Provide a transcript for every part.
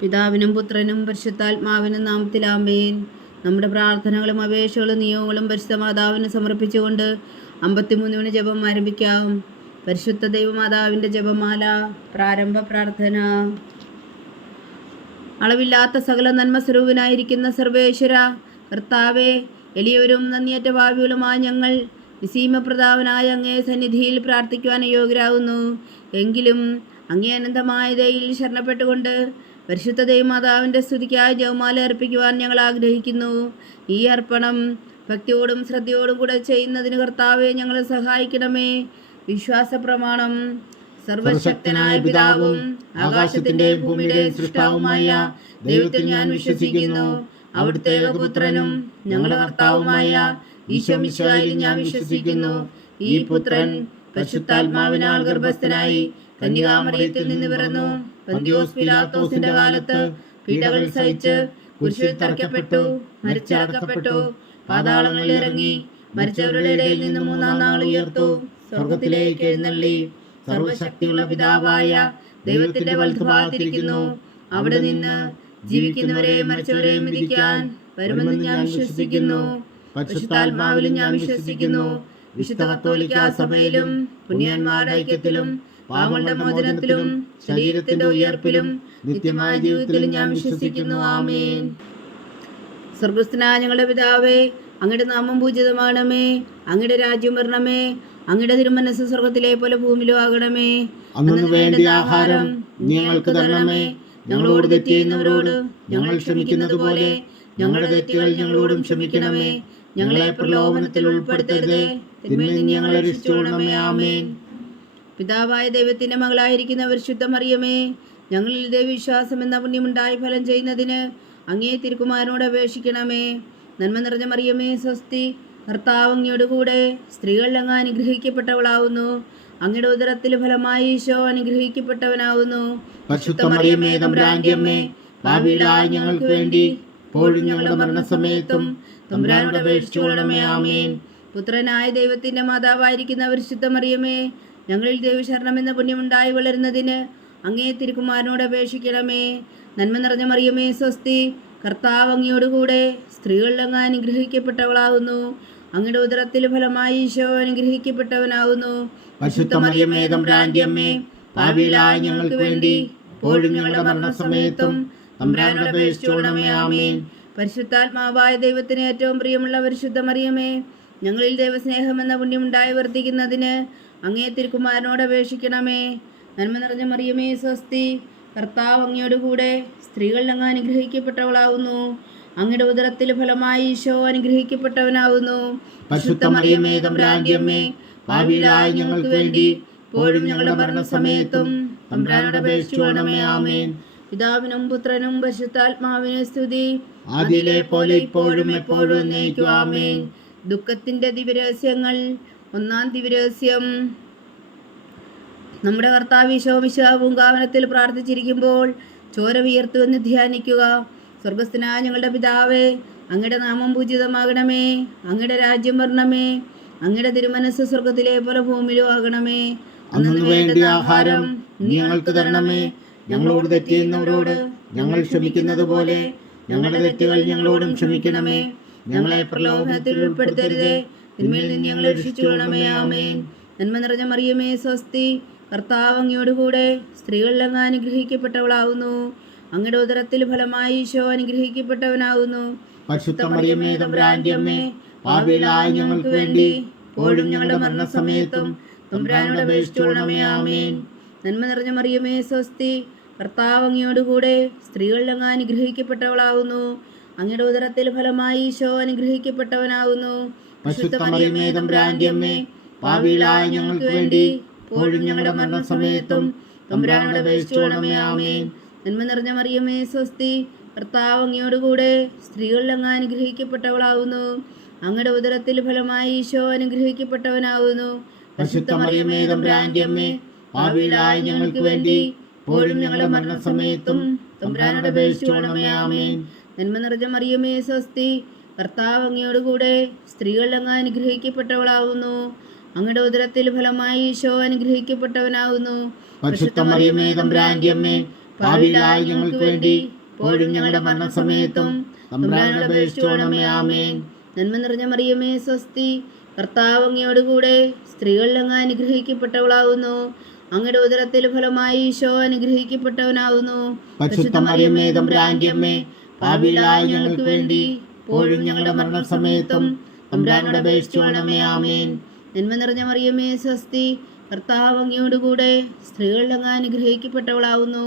പിതാവിനും പുത്രനും പരിശുദ്ധാത്മാവിനും നാമത്തിൽ ആമേൻ. നമ്മുടെ പ്രാർത്ഥനകളും അപേക്ഷകളും നിയോഗങ്ങളും പരിശുദ്ധ മാതാവിന് സമർപ്പിച്ചുകൊണ്ട് 53 ജപം ആരംഭിക്കാം. പരിശുദ്ധ ദൈവമാതാവിൻ്റെ ജപമാല. പ്രാരംഭ പ്രാർത്ഥന. അളവില്ലാത്ത സകല നന്മ സ്വരൂപനായിരിക്കുന്ന സർവേശ്വര കർത്താവെ, എളിയവരും നന്ദിയേറ്റ ഭാവികളുമായ ഞങ്ങൾ നിസീമപ്രതാപനായ അങ്ങേ സന്നിധിയിൽ പ്രാർത്ഥിക്കുവാൻ യോഗ്യരാകുന്നു. എങ്കിലും അങ്ങേ അനന്തമായ ദയയിൽ ശരണപ്പെട്ടുകൊണ്ട് പരിശുദ്ധ ദൈവമാതാവിൻ്റെ സ്തുതിക്കായി ജപമാല അർപ്പിക്കുവാൻ ഞങ്ങൾ ആഗ്രഹിക്കുന്നു. ഈ അർപ്പണം ഭക്തിയോടും ശ്രദ്ധയോടും കൂടെ ചെയ്യുന്നതിന് കർത്താവെ ഞങ്ങളെ സഹായിക്കണമേ. വിശ്വാസ പ്രമാണം. സർവശക്തനായ പിതാവും ആകാശത്തിന്റെയും ഭൂമിയുടെയും സൃഷ്ടാവുമായ ദൈവത്തിൽ ഞാൻ വിശ്വസിക്കുന്നു. അവിടുത്തെ ഏകപുത്രനും ഞങ്ങളുടെ കർത്താവുമായ ഈശോ മിശിഹായിൽ ഞാൻ വിശ്വസിക്കുന്നു. ഈ പുത്രൻ പരിശുദ്ധാത്മാവിനാൽ ഗർഭസ്ഥനായി കന്യകാമറിയത്തിൽ നിന്ന് പിറന്നു. പന്തിയോസ് പിലാത്തോസിന്റെ കാലത്ത് പീഡകൾ സഹിച്ച് കുരിശിൽ തറയ്ക്കപ്പെട്ടു, മരിച്ചടക്കപ്പെട്ടു, പാതാളങ്ങളിൽ ഇറങ്ങി, മരിച്ചവരുടെ ഇടയിൽ നിന്ന് 3-ാം നാൾ ഉയർത്തു, സ്വർഗത്തിലേക്ക് എഴുന്നള്ളി, സർവശക്തിയുള്ള പിതാവായ ദൈവത്തിന്റെ വലത്തുഭാഗത്തിരിക്കുന്നു. അവിടെ നിന്ന് ജീവിക്കുന്നവരെയും മരിച്ചവരെയും വിധിക്കാൻ വരുമെന്ന് ഞാൻ വിശ്വസിക്കുന്നു. പരിശുദ്ധാത്മാവിലും ഞാൻ വിശ്വസിക്കുന്നു. വിശുദ്ധ കത്തോലിക്കാ സഭയിലും പുണ്യന്മാരുടെ ഐക്യത്തിലും പാപങ്ങളുടെ മോചനത്തിലും ശരീരത്തിന്റെ ഉയർപ്പിലും നിത്യമായ ജീവിതത്തിലും ഞാൻ വിശ്വസിക്കുന്നു. ആമേൻ. സ്വർഗസ്ഥനായ ഞങ്ങളുടെ പിതാവേ, അങ്ങയുടെ നാമം പൂജിതമാകണമേ. അങ്ങയുടെ രാജ്യം വരണമേ. അങ്ങയുടെ തിരുമനസ്സ് സ്വർഗത്തിലെ പോലെ ഭൂമിയിലും ആകണമേ. അന്നു വേണ്ട ആഹാരം ഞങ്ങൾക്ക് തരണമേ. ഞങ്ങളോട് തെറ്റ് ചെയ്യുന്നവരോട് ഞങ്ങൾ ക്ഷമിക്കുന്നത് പോലെ ഞങ്ങളുടെ തെറ്റുകൾ ഞങ്ങളോടും ക്ഷമിക്കണമേ. ഞങ്ങളെ പ്രലോഭനത്തിൽ ഉൾപ്പെടുത്തരുതേ, തിന്മയിൽ നിന്ന് ഞങ്ങളെ രക്ഷിച്ചുകൊള്ളണമേ. ആമേൻ. പിതാവായ ദൈവത്തിന്റെ മകളായിരിക്കുന്ന പരിശുദ്ധ മറിയമേ, ഞങ്ങളിൽ ദൈവവിശ്വാസം എന്ന പുണ്യമുണ്ടായി ഫലം ചെയ്യുന്നതിന് അങ്ങേ തിരുക്കുമാരനോട് അപേക്ഷിക്കണമേ. നന്മ നിറഞ്ഞ മറിയമേ, സ്വസ്തി. കർത്താവ് അങ്ങയോട് കൂടെ സ്ത്രീകൾ അങ്ങ് അനുഗ്രഹിക്കപ്പെട്ടവളാവുന്നു. അങ്ങയുടെ ഉദരത്തിൽ ഫലമായി ഈശോ അനുഗ്രഹിക്കപ്പെട്ടവനാവുന്നു. പരിശുദ്ധ മറിയമേ, തമ്പുരാന്റെ അമ്മേ, പാപികളായ ഞങ്ങൾക്ക് വേണ്ടി ഇപ്പോഴും ഞങ്ങളുടെ മരണസമയത്തും തമ്പുരാനോട് അപേക്ഷിച്ചുകൊള്ളണമേ. ആമേൻ. പുത്രനായ ദൈവത്തിന്റെ മാതാവായിരിക്കുന്ന പരിശുദ്ധ മറിയമേ, ഞങ്ങളിൽ ദൈവശരണം എന്ന പുണ്യമുണ്ടായി വളരുന്നതിന് അങ്ങേ തിരുക്കുമാരനോട് അപേക്ഷിക്കണമേ. നന്മ നിറഞ്ഞ മറിയമേ, സ്വസ്തി. കർത്താവ് അങ്ങയോട് കൂടെ സ്ത്രീകൾ അങ്ങ് അനുഗ്രഹിക്കപ്പെട്ടവളാകുന്നു. അങ്ങയുടെ ഉദരത്തിൽ ഫലമായി ഈശോ അനുഗ്രഹിക്കപ്പെട്ടവനാകുന്നു. പരിശുദ്ധ മറിയമേ, തമ്പുരാന്റെ അമ്മേ, പാപികളായ ഞങ്ങൾക്ക് വേണ്ടി ഇപ്പോഴും ഞങ്ങളുടെ മരണസമയത്തും തമ്പുരാനോട് അപേക്ഷിച്ചുകൊള്ളണമേ. ആമേൻ. പരിശുദ്ധാത്മാവായ ദൈവത്തിന് ഏറ്റവും പ്രിയമുള്ള പരിശുദ്ധ മറിയമേ, ഞങ്ങളിൽ ദൈവസ്നേഹം എന്ന പുണ്യമുണ്ടായി വർദ്ധിക്കുന്നതിന് അങ്ങേ തിരുക്കുമാരനോട് അപേക്ഷിക്കണമേ. നന്മ നിറഞ്ഞ മറിയമേ, സ്വസ്തി. കർത്താവ് അങ്ങയോട് കൂടെ സ്ത്രീകൾ അങ്ങ് അനുഗ്രഹിക്കപ്പെട്ടവളാവുന്നു. അങ്ങയുടെ ഉദരത്തിൽ ഫലമായി ഈശോ അനുഗ്രഹിക്കപ്പെട്ടവനാവുന്നു. പരിശുദ്ധ മറിയമേ, തമ്പുരാന്റെ അമ്മേ, പാപികളായ ഞങ്ങൾക്ക് വേണ്ടി ഇപ്പോഴും ഞങ്ങളുടെ മരണസമയത്തും തമ്പുരാനോട് അപേക്ഷിച്ചുകൊള്ളണമേ. ആമേൻ. പിതാവിനും പുത്രനും പരിശുദ്ധാത്മാവിനും സ്തുതി. ആദിയിലെ പോലെ ഇപ്പോഴും എപ്പോഴും എന്നേക്കും. ആമേൻ. ദുഃഖത്തിന്റെ ദിവ്യരഹസ്യങ്ങൾ. 1-ാം ദിവ്യരഹസ്യം. നമ്മുടെ കർത്താവ് ഈശോ മിശിഹാ പൂങ്കാവനത്തിൽ പ്രാർത്ഥിച്ചിരിക്കുമ്പോൾ ചോര വിയർത്തുവെന്ന് ധ്യാനിക്കുക. സ്വർഗസ്ഥനായ ഞങ്ങളുടെ പിതാവേ, അങ്ങയുടെ നാമം പൂജിതമാകണമേ. അങ്ങയുടെ രാജ്യം വരണമേ. അങ്ങയുടെ തിരുമനസ്സ് സ്വർഗത്തിലെ പോലെ ഭൂമിയിലും ആകണമേ. അന്നു വേണ്ട ആഹാരം ഞങ്ങൾക്ക് തരണമേ. ഞങ്ങളോട് തെറ്റ് ചെയ്യുന്നവരോട് ഞങ്ങൾ ക്ഷമിക്കുന്നത് പോലെ ഞങ്ങളുടെ തെറ്റുകൾ ഞങ്ങളോടും ക്ഷമിക്കണമേ. ഞങ്ങളെ പ്രലോഭനത്തിൽ ഉൾപ്പെടുത്തരുതേ, തിന്മയിൽ നിന്ന് ഞങ്ങളെ രക്ഷിച്ചുകൊള്ളണമേ. ആമേൻ. നന്മ നിറഞ്ഞ മറിയമേ, സ്വസ്തി. കർത്താവ് അങ്ങയോട് കൂടെ സ്ത്രീകൾ അങ്ങ് അനുഗ്രഹിക്കപ്പെട്ടവളാവുന്നു. അങ്ങയുടെ ഉദരത്തിൽ ഫലമായി ഈശോ അനുഗ്രഹിക്കപ്പെട്ടവനാവുന്നു. പരിശുദ്ധ മറിയമേ, തമ്പുരാന്റെ അമ്മേ, പാപികളായ ഞങ്ങൾക്ക് വേണ്ടി ഇപ്പോഴും ഞങ്ങളുടെ മരണസമയത്തും തമ്പുരാനോട് അപേക്ഷിച്ചുകൊള്ളണമേ. ആമേൻ. നന്മ നിറഞ്ഞ മറിയമേ, സ്വസ്തി. കർത്താവ് അങ്ങയോട് കൂടെ സ്ത്രീകൾ അങ്ങ് അനുഗ്രഹിക്കപ്പെട്ടവളാവുന്നു. അങ്ങയുടെ ഉദരത്തിൽ ഫലമായി ഈശോ അനുഗ്രഹിക്കപ്പെട്ടവനാവുന്നു. പരിശുദ്ധ മറിയമേ, തമ്പുരാന്റെ അമ്മേ, പാപികളായ ഞങ്ങൾക്ക് വേണ്ടി ഇപ്പോഴും ഞങ്ങളുടെ മരണസമയത്തും തമ്പുരാനോട് അപേക്ഷിച്ചുകൊള്ളണമേ. ആമേൻ. നന്മ നിറഞ്ഞ മറിയമേ, സ്വസ്തി. കർത്താവ് അങ്ങയോട് കൂടെ സ്ത്രീകൾ അങ്ങ് അനുഗ്രഹിക്കപ്പെട്ടവളാവുന്നു. അങ്ങയുടെ ഉദരത്തിൽ ഫലമായി ഈശോ അനുഗ്രഹിക്കപ്പെട്ടവനാവുന്നു. പരിശുദ്ധ മറിയമേ, തമ്പുരാന്റെ അമ്മേ, പാപികളായ ഞങ്ങൾക്ക് വേണ്ടി ഇപ്പോഴും ഞങ്ങളുടെ മരണസമയത്തും തമ്പുരാനോട് അപേക്ഷിച്ചുകൊള്ളണമേ. ആമേൻ. നന്മ നിറഞ്ഞ മറിയമേ, സ്വസ്തി. കർത്താവ് അങ്ങയോട് കൂടെ സ്ത്രീകൾ അങ്ങ് അനുഗ്രഹിക്കപ്പെട്ടവളാവുന്നു. അങ്ങയുടെ ഉദരത്തിൽ ഫലമായി ഈശോ അനുഗ്രഹിക്കപ്പെട്ടവനാവുന്നു. പരിശുദ്ധ മറിയമേ, തമ്പുരാന്റെ അമ്മേ, പാപികളായ ഞങ്ങൾക്ക് വേണ്ടി ഇപ്പോഴും ഞങ്ങളുടെ മരണസമയത്തും തമ്പുരാനോട് അപേക്ഷിച്ചുകൊള്ളണമേ. ആമേൻ. നന്മ നിറഞ്ഞ മറിയമേ സ്വസ്തി, കർത്താവ് അങ്ങയോടുകൂടെ സ്ത്രീകളിൽ അങ്ങ് അനുഗ്രഹിക്കപ്പെട്ടവളാകുന്നു. അങ്ങയുടെ ഉദരത്തിൽ ഫലമായി ഈശോ അനുഗ്രഹിക്കപ്പെട്ടവനാകുന്നു. പരിശുദ്ധ മറിയമേ തമ്പുരാന്റെ അമ്മേ, പാപികളായ ഞങ്ങൾക്ക് വേണ്ടി ഇപ്പോഴും ഞങ്ങളുടെ മരണസമയത്തും തമ്പുരാനോട് അപേക്ഷിച്ചുകൊള്ളണമേ. ആമേൻ. നന്മ നിറഞ്ഞ മറിയമേ സ്വസ്തി, കർത്താവ് അങ്ങയോടുകൂടെ സ്ത്രീകളിൽ അങ്ങ് അനുഗ്രഹിക്കപ്പെട്ടവളാകുന്നു.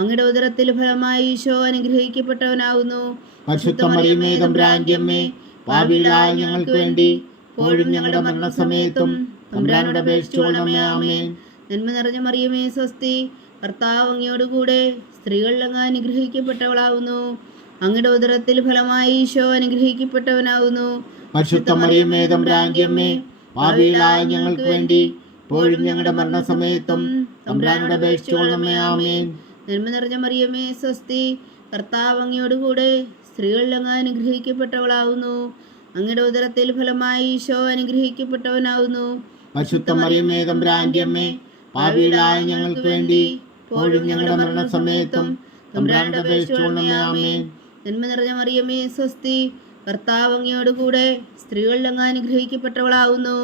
അങ്ങയുടെ ഉദരത്തിൽ ഫലമായി ഈശോ അനുഗ്രഹിക്കപ്പെട്ടവനാകുന്നു. പരിശുദ്ധ മറിയമേ തമ്പുരാന്റെ അമ്മേ, പാപികളായ ഞങ്ങൾക്ക് വേണ്ടി ഇപ്പോഴും ഞങ്ങളുടെ മരണസമയത്തും തമ്പുരാനോട് അപേക്ഷിച്ചുകൊള്ളണമേ. ആമേൻ. നന്മ നിറഞ്ഞ മറിയമേ സ്വസ്തി, കർത്താവ് അങ്ങയോടുകൂടെ സ്ത്രീകളിൽ അങ്ങ് അനുഗ്രഹിക്കപ്പെട്ടവളാകുന്നു. അങ്ങയുടെ ഉദരത്തിൽ ഫലമായി ഈശോ അനുഗ്രഹിക്കപ്പെട്ടവനാകുന്നു. പരിശുദ്ധ മറിയമേ തമ്പുരാന്റെ അമ്മേ, പാപികളായ ഞങ്ങൾക്ക് വേണ്ടി ഇപ്പോഴും ഞങ്ങളുടെ മരണസമയത്തും തമ്പുരാനോട് അപേക്ഷിച്ചുകൊള്ളണമേ. ആമേൻ. നന്മ നിറഞ്ഞ മറിയമേ സ്വസ്തി, കർത്താവ് അങ്ങയോടുകൂടെ സ്ത്രീകളിൽ അങ്ങ് അനുഗ്രഹിക്കപ്പെട്ടവളാകുന്നു. അങ്ങയുടെ ഉദരത്തിൽ ഫലമായി ഈശോ അനുഗ്രഹിക്കപ്പെട്ടവനാകുന്നു. പരിശുദ്ധ മറിയമേ തമ്പുരാന്റെ അമ്മേ, പാപികളായ ഞങ്ങൾക്ക് വേണ്ടി ഇപ്പോഴും ഞങ്ങളുടെ മരണസമയത്തും തമ്പുരാനോട് അപേക്ഷിച്ചുകൊള്ളണമേ. ആമേൻ. നന്മ നിറഞ്ഞ മറിയമേ സ്വസ്തി, കർത്താവ് അങ്ങയോടുകൂടെ സ്ത്രീകളിൽ അങ്ങ് അനുഗ്രഹിക്കപ്പെട്ടവളാകുന്നു.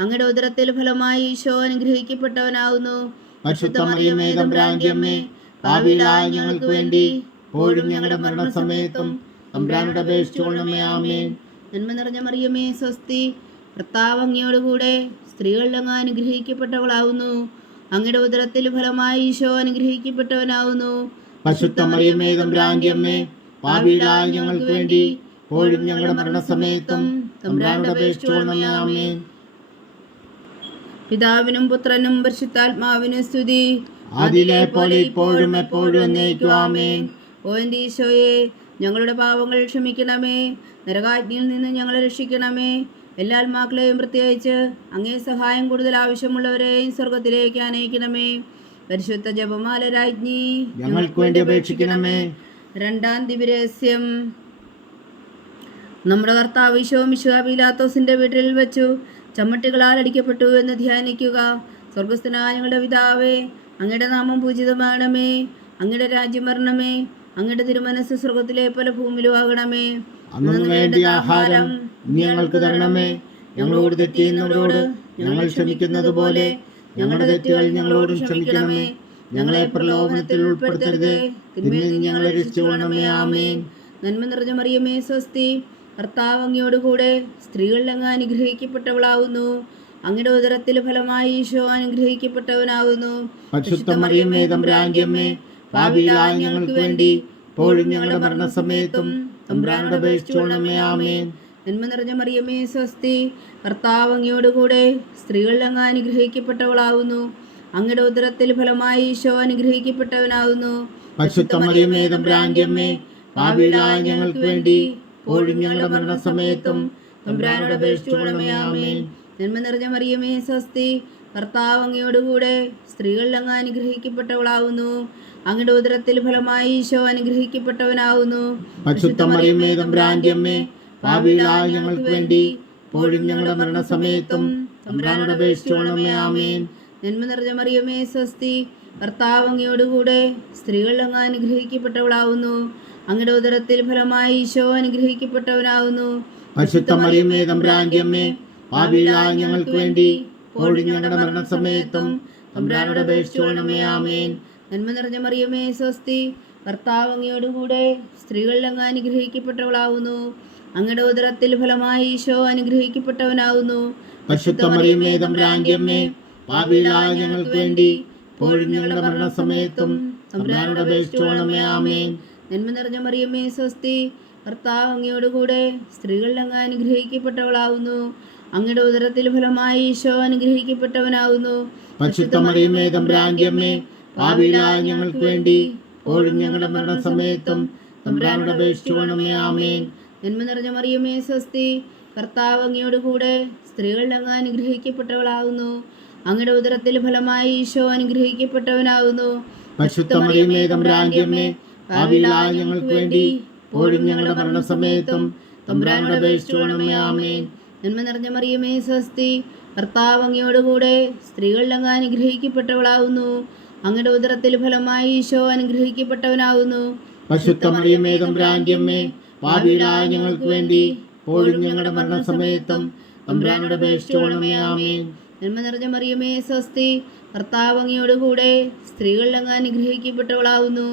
അങ്ങയുടെ ഉദരത്തിൽ ഫലമായി ഈശോ അനുഗ്രഹിക്കപ്പെട്ടവനാകുന്നു. പരിശുദ്ധ മറിയമേ തമ്പുരാന്റെ അമ്മേ, പാപികളായ ഞങ്ങൾക്ക് വേണ്ടി ഇപ്പോഴും ഞങ്ങളുടെ മരണസമയത്തും തമ്പുരാനോട് അപേക്ഷിച്ചുകൊള്ളണമേ. ആമേൻ. നന്മ നിറഞ്ഞ മറിയമേ സ്വസ്തി, കർത്താവ് അങ്ങയോടുകൂടെ സ്ത്രീകളിൽ അങ്ങ് അനുഗ്രഹിക്കപ്പെട്ടവളാകുന്നു. അങ്ങയുടെ ഉദരത്തിൽ ഫലമായി ഈശോ അനുഗ്രഹിക്കപ്പെട്ടവനാകുന്നു. പരിശുദ്ധ മറിയമേ തമ്പുരാന്റെ അമ്മേ, പാപികളായ ഞങ്ങൾക്ക് വേണ്ടി ഇപ്പോഴും ഞങ്ങളുടെ മരണസമയത്തും തമ്പുരാനോട് അപേക്ഷിച്ചുകൊള്ളണമേ. ആമേൻ. പിതാവിനും പുത്രനും പരിശുദ്ധാത്മാവിനും സ്തുതി, അതിലെ പോലെ ഇപ്പോഴും എപ്പോഴും എന്നേക്കും. ആമേൻ. ഓ എൻ്റെ ഈശോയെ, ഞങ്ങളുടെ പാപങ്ങൾ ക്ഷമിക്കണമേ. നരകാഗ്നിയിൽ നിന്ന് ഞങ്ങളെ രക്ഷിക്കണമേ. എല്ലാ ആത്മാക്കളെയും പ്രത്യേകിച്ച് അങ്ങേ സഹായം കൂടുതൽ ആവശ്യമുള്ളവരെയും സ്വർഗത്തിലേക്ക് അനയിക്കണമേ. പരിശുദ്ധ ജപമാല രാജ്ഞി, ഞങ്ങൾക്ക് വേണ്ടി അപേക്ഷിക്കണമേ. രണ്ടാം ദിവ്യരഹസ്യം. നമ്മുടെ കർത്താവ് ഈശോ മിശിഹാ പീലാത്തോസിന്റെ വീട്ടിൽ വെച്ചു ചമ്മട്ടികളാൽ അടിക്കപ്പെട്ടു എന്ന് ധ്യാനിക്കുക. സ്വർഗസ്ഥനായ ഞങ്ങളുടെ പിതാവേ, അങ്ങയുടെ നാമം പൂജിതമാകണമേ. അങ്ങയുടെ രാജ്യം വരണമേ. അങ്ങയുടെ തിരുമനസ് സ്വർഗത്തിലെ പോലെ ഭൂമിയിലും ആകണമേ. അന്നു വേണ്ടിയ ആഹാരം ഞങ്ങൾക്ക് തരണമേ. ഞങ്ങളോട് തെറ്റ് ചെയ്യുന്നവരോട് ഞങ്ങൾ ക്ഷമിക്കുന്നത് പോലെ ഞങ്ങളുടെ തെറ്റുകൾ ഞങ്ങളോടും ക്ഷമിക്കണമേ. ഞങ്ങളെ പ്രലോഭനത്തിൽ ഉൾപ്പെടുത്തരുതേ, തിന്മയിൽ നിന്ന് ഞങ്ങളെ രക്ഷിച്ചുകൊള്ളണമേ. ആമേൻ. നന്മ നിറഞ്ഞ മറിയമേ സ്വസ്തി, കർത്താവ് അങ്ങയോടുകൂടെ സ്ത്രീകളിൽ അങ്ങ് അനുഗ്രഹിക്കപ്പെട്ടവളാകുന്നു. അങ്ങയുടെ ഉദരത്തിൽ ഫലമായി ഈശോ അനുഗ്രഹിക്കപ്പെട്ടവനാകുന്നു. പരിശുദ്ധ മറിയമേ തമ്പുരാന്റെ അമ്മേ, പാപികളായ ഞങ്ങൾക്ക് വേണ്ടി ഇപ്പോഴും ഞങ്ങളുടെ മരണസമയത്തും തമ്പുരാനോട് അപേക്ഷിച്ചുകൊള്ളണമേ. ആമേൻ. നന്മ നിറഞ്ഞ മറിയമേ സ്വസ്തി, കർത്താവ് അങ്ങയോടുകൂടെ സ്ത്രീകളിൽ അങ്ങ് അനുഗ്രഹിക്കപ്പെട്ടവളാകുന്നു. അങ്ങയുടെ ഉദരത്തിൽ ഫലമായി ഈശോ അനുഗ്രഹിക്കപ്പെട്ടവനാകുന്നു. പരിശുദ്ധ മറിയമേ തമ്പുരാന്റെ അമ്മേ, പാപികളായ ഞങ്ങൾക്ക് വേണ്ടി ഇപ്പോഴും ഞങ്ങളുടെ മരണസമയത്തും തമ്പുരാനോട് അപേക്ഷിച്ചുകൊള്ളണമേ. ആമേൻ. നന്മ നിറഞ്ഞ മറിയമേ സ്വസ്തി, കർത്താവ് അങ്ങയോടുകൂടെ സ്ത്രീകളിൽ അങ്ങ് അനുഗ്രഹിക്കപ്പെട്ടവളാകുന്നു. അങ്ങയുടെ ഉദരത്തിൽ ഫലമായി ഈശോ അനുഗ്രഹിക്കപ്പെട്ടവനാകുന്നു. പരിശുദ്ധ മറിയമേ തമ്പുരാന്റെ അമ്മേ, പാപികളായ ഞങ്ങൾക്ക് വേണ്ടി ഇപ്പോഴും ഞങ്ങളുടെ മരണസമയത്തും തമ്പുരാനോട് അപേക്ഷിച്ചുകൊള്ളണമേ. ആമേൻ. നന്മ നിറഞ്ഞ മറിയമേ സ്വസ്തി, കർത്താവ് അങ്ങയോടുകൂടെ സ്ത്രീകളിൽ അങ്ങ് അനുഗ്രഹിക്കപ്പെട്ടവളാകുന്നു. അങ്ങയുടെ ഉദരത്തിൽ ഫലമായി ഈശോ അനുഗ്രഹിക്കപ്പെട്ടവനാകുന്നു. പരിശുദ്ധ മറിയമേ തമ്പുരാന്റെ അമ്മേ, പാപികളായ ഞങ്ങൾക്ക് വേണ്ടി ഇപ്പോഴും ഞങ്ങളുടെ മരണസമയത്തും തമ്പുരാനോട് അപേക്ഷിച്ചുകൊള്ളണമേ. ആമേൻ. നന്മ നിറഞ്ഞ മറിയമേ സ്വസ്തി, കർത്താവ് അങ്ങയോടുകൂടെ സ്ത്രീകളിൽ അങ്ങ് അനുഗ്രഹിക്കപ്പെട്ടവളാകുന്നു. അങ്ങയുടെ ഉദരത്തിൽ ഫലമായി ഈശോ അനുഗ്രഹിക്കപ്പെട്ടവനാകുന്നു. പരിശുദ്ധ മറിയമേ തമ്പുരാന്റെ അമ്മേ, പാപികളായ ഞങ്ങൾക്ക് വേണ്ടി ഇപ്പോഴും ഞങ്ങളുടെ മരണസമയത്തും തമ്പുരാനോട് അപേക്ഷിച്ചുകൊള്ളണമേ. ആമേൻ. നന്മ നിറഞ്ഞ മറിയമേ സ്വസ്തി, കർത്താവ് അങ്ങയോടുകൂടെ സ്ത്രീകളിൽ അങ്ങ് അനുഗ്രഹിക്കപ്പെട്ടവളാകുന്നു. അങ്ങയുടെ ഉദരത്തിൽ ഫലമായി ഈശോ അനുഗ്രഹിക്കപ്പെട്ടവനാകുന്നു. പരിശുദ്ധ മറിയമേ തമ്പുരാന്റെ അമ്മേ, പാപികളായ ഞങ്ങൾക്ക് വേണ്ടി ഇപ്പോഴും ഞങ്ങളുടെ മരണസമയത്തും തമ്പുരാനോട് അപേക്ഷിച്ചുകൊള്ളണമേ. ആമേൻ. നന്മ നിറഞ്ഞ മറിയമേ സ്വസ്തി, കർത്താവ് അങ്ങയോടുകൂടെ സ്ത്രീകളിൽ അങ്ങ് അനുഗ്രഹിക്കപ്പെട്ടവളാകുന്നു. അങ്ങയുടെ ഉദരത്തിൽ ഫലമായി ഈശോ അനുഗ്രഹിക്കപ്പെട്ടവനാകുന്നു. പരിശുദ്ധ മറിയമേ തമ്പുരാന്റെ അമ്മേ, പാപികളായ ഞങ്ങൾക്ക് വേണ്ടി ഇപ്പോഴും ഞങ്ങളുടെ മരണസമയത്തും തമ്പുരാനോട് അപേക്ഷിച്ചുകൊള്ളണമേ. ആമേൻ. നന്മ നിറഞ്ഞ മറിയമേ സ്വസ്തി, കർത്താവ് അങ്ങയോടുകൂടെ സ്ത്രീകളിൽ അങ്ങ് അനുഗ്രഹിക്കപ്പെട്ടവളാകുന്നു. അങ്ങയുടെ ഉദരത്തിൽ ഫലമായി ഈശോ അനുഗ്രഹിക്കപ്പെട്ടവനാകുന്നു. പരിശുദ്ധ മറിയമേ തമ്പുരാന്റെ അമ്മേ, പാപികളായ ഞങ്ങൾക്ക് വേണ്ടി ഇപ്പോഴും ഞങ്ങളുടെ മരണസമയത്തും തമ്പുരാനോട് അപേക്ഷിച്ചുകൊള്ളണമേ. ആമേൻ. നന്മ നിറഞ്ഞ മറിയമേ സ്വസ്തി, കർത്താവ് അങ്ങയോടുകൂടെ സ്ത്രീകളിൽ അങ്ങ് അനുഗ്രഹിക്കപ്പെട്ടവളാകുന്നു.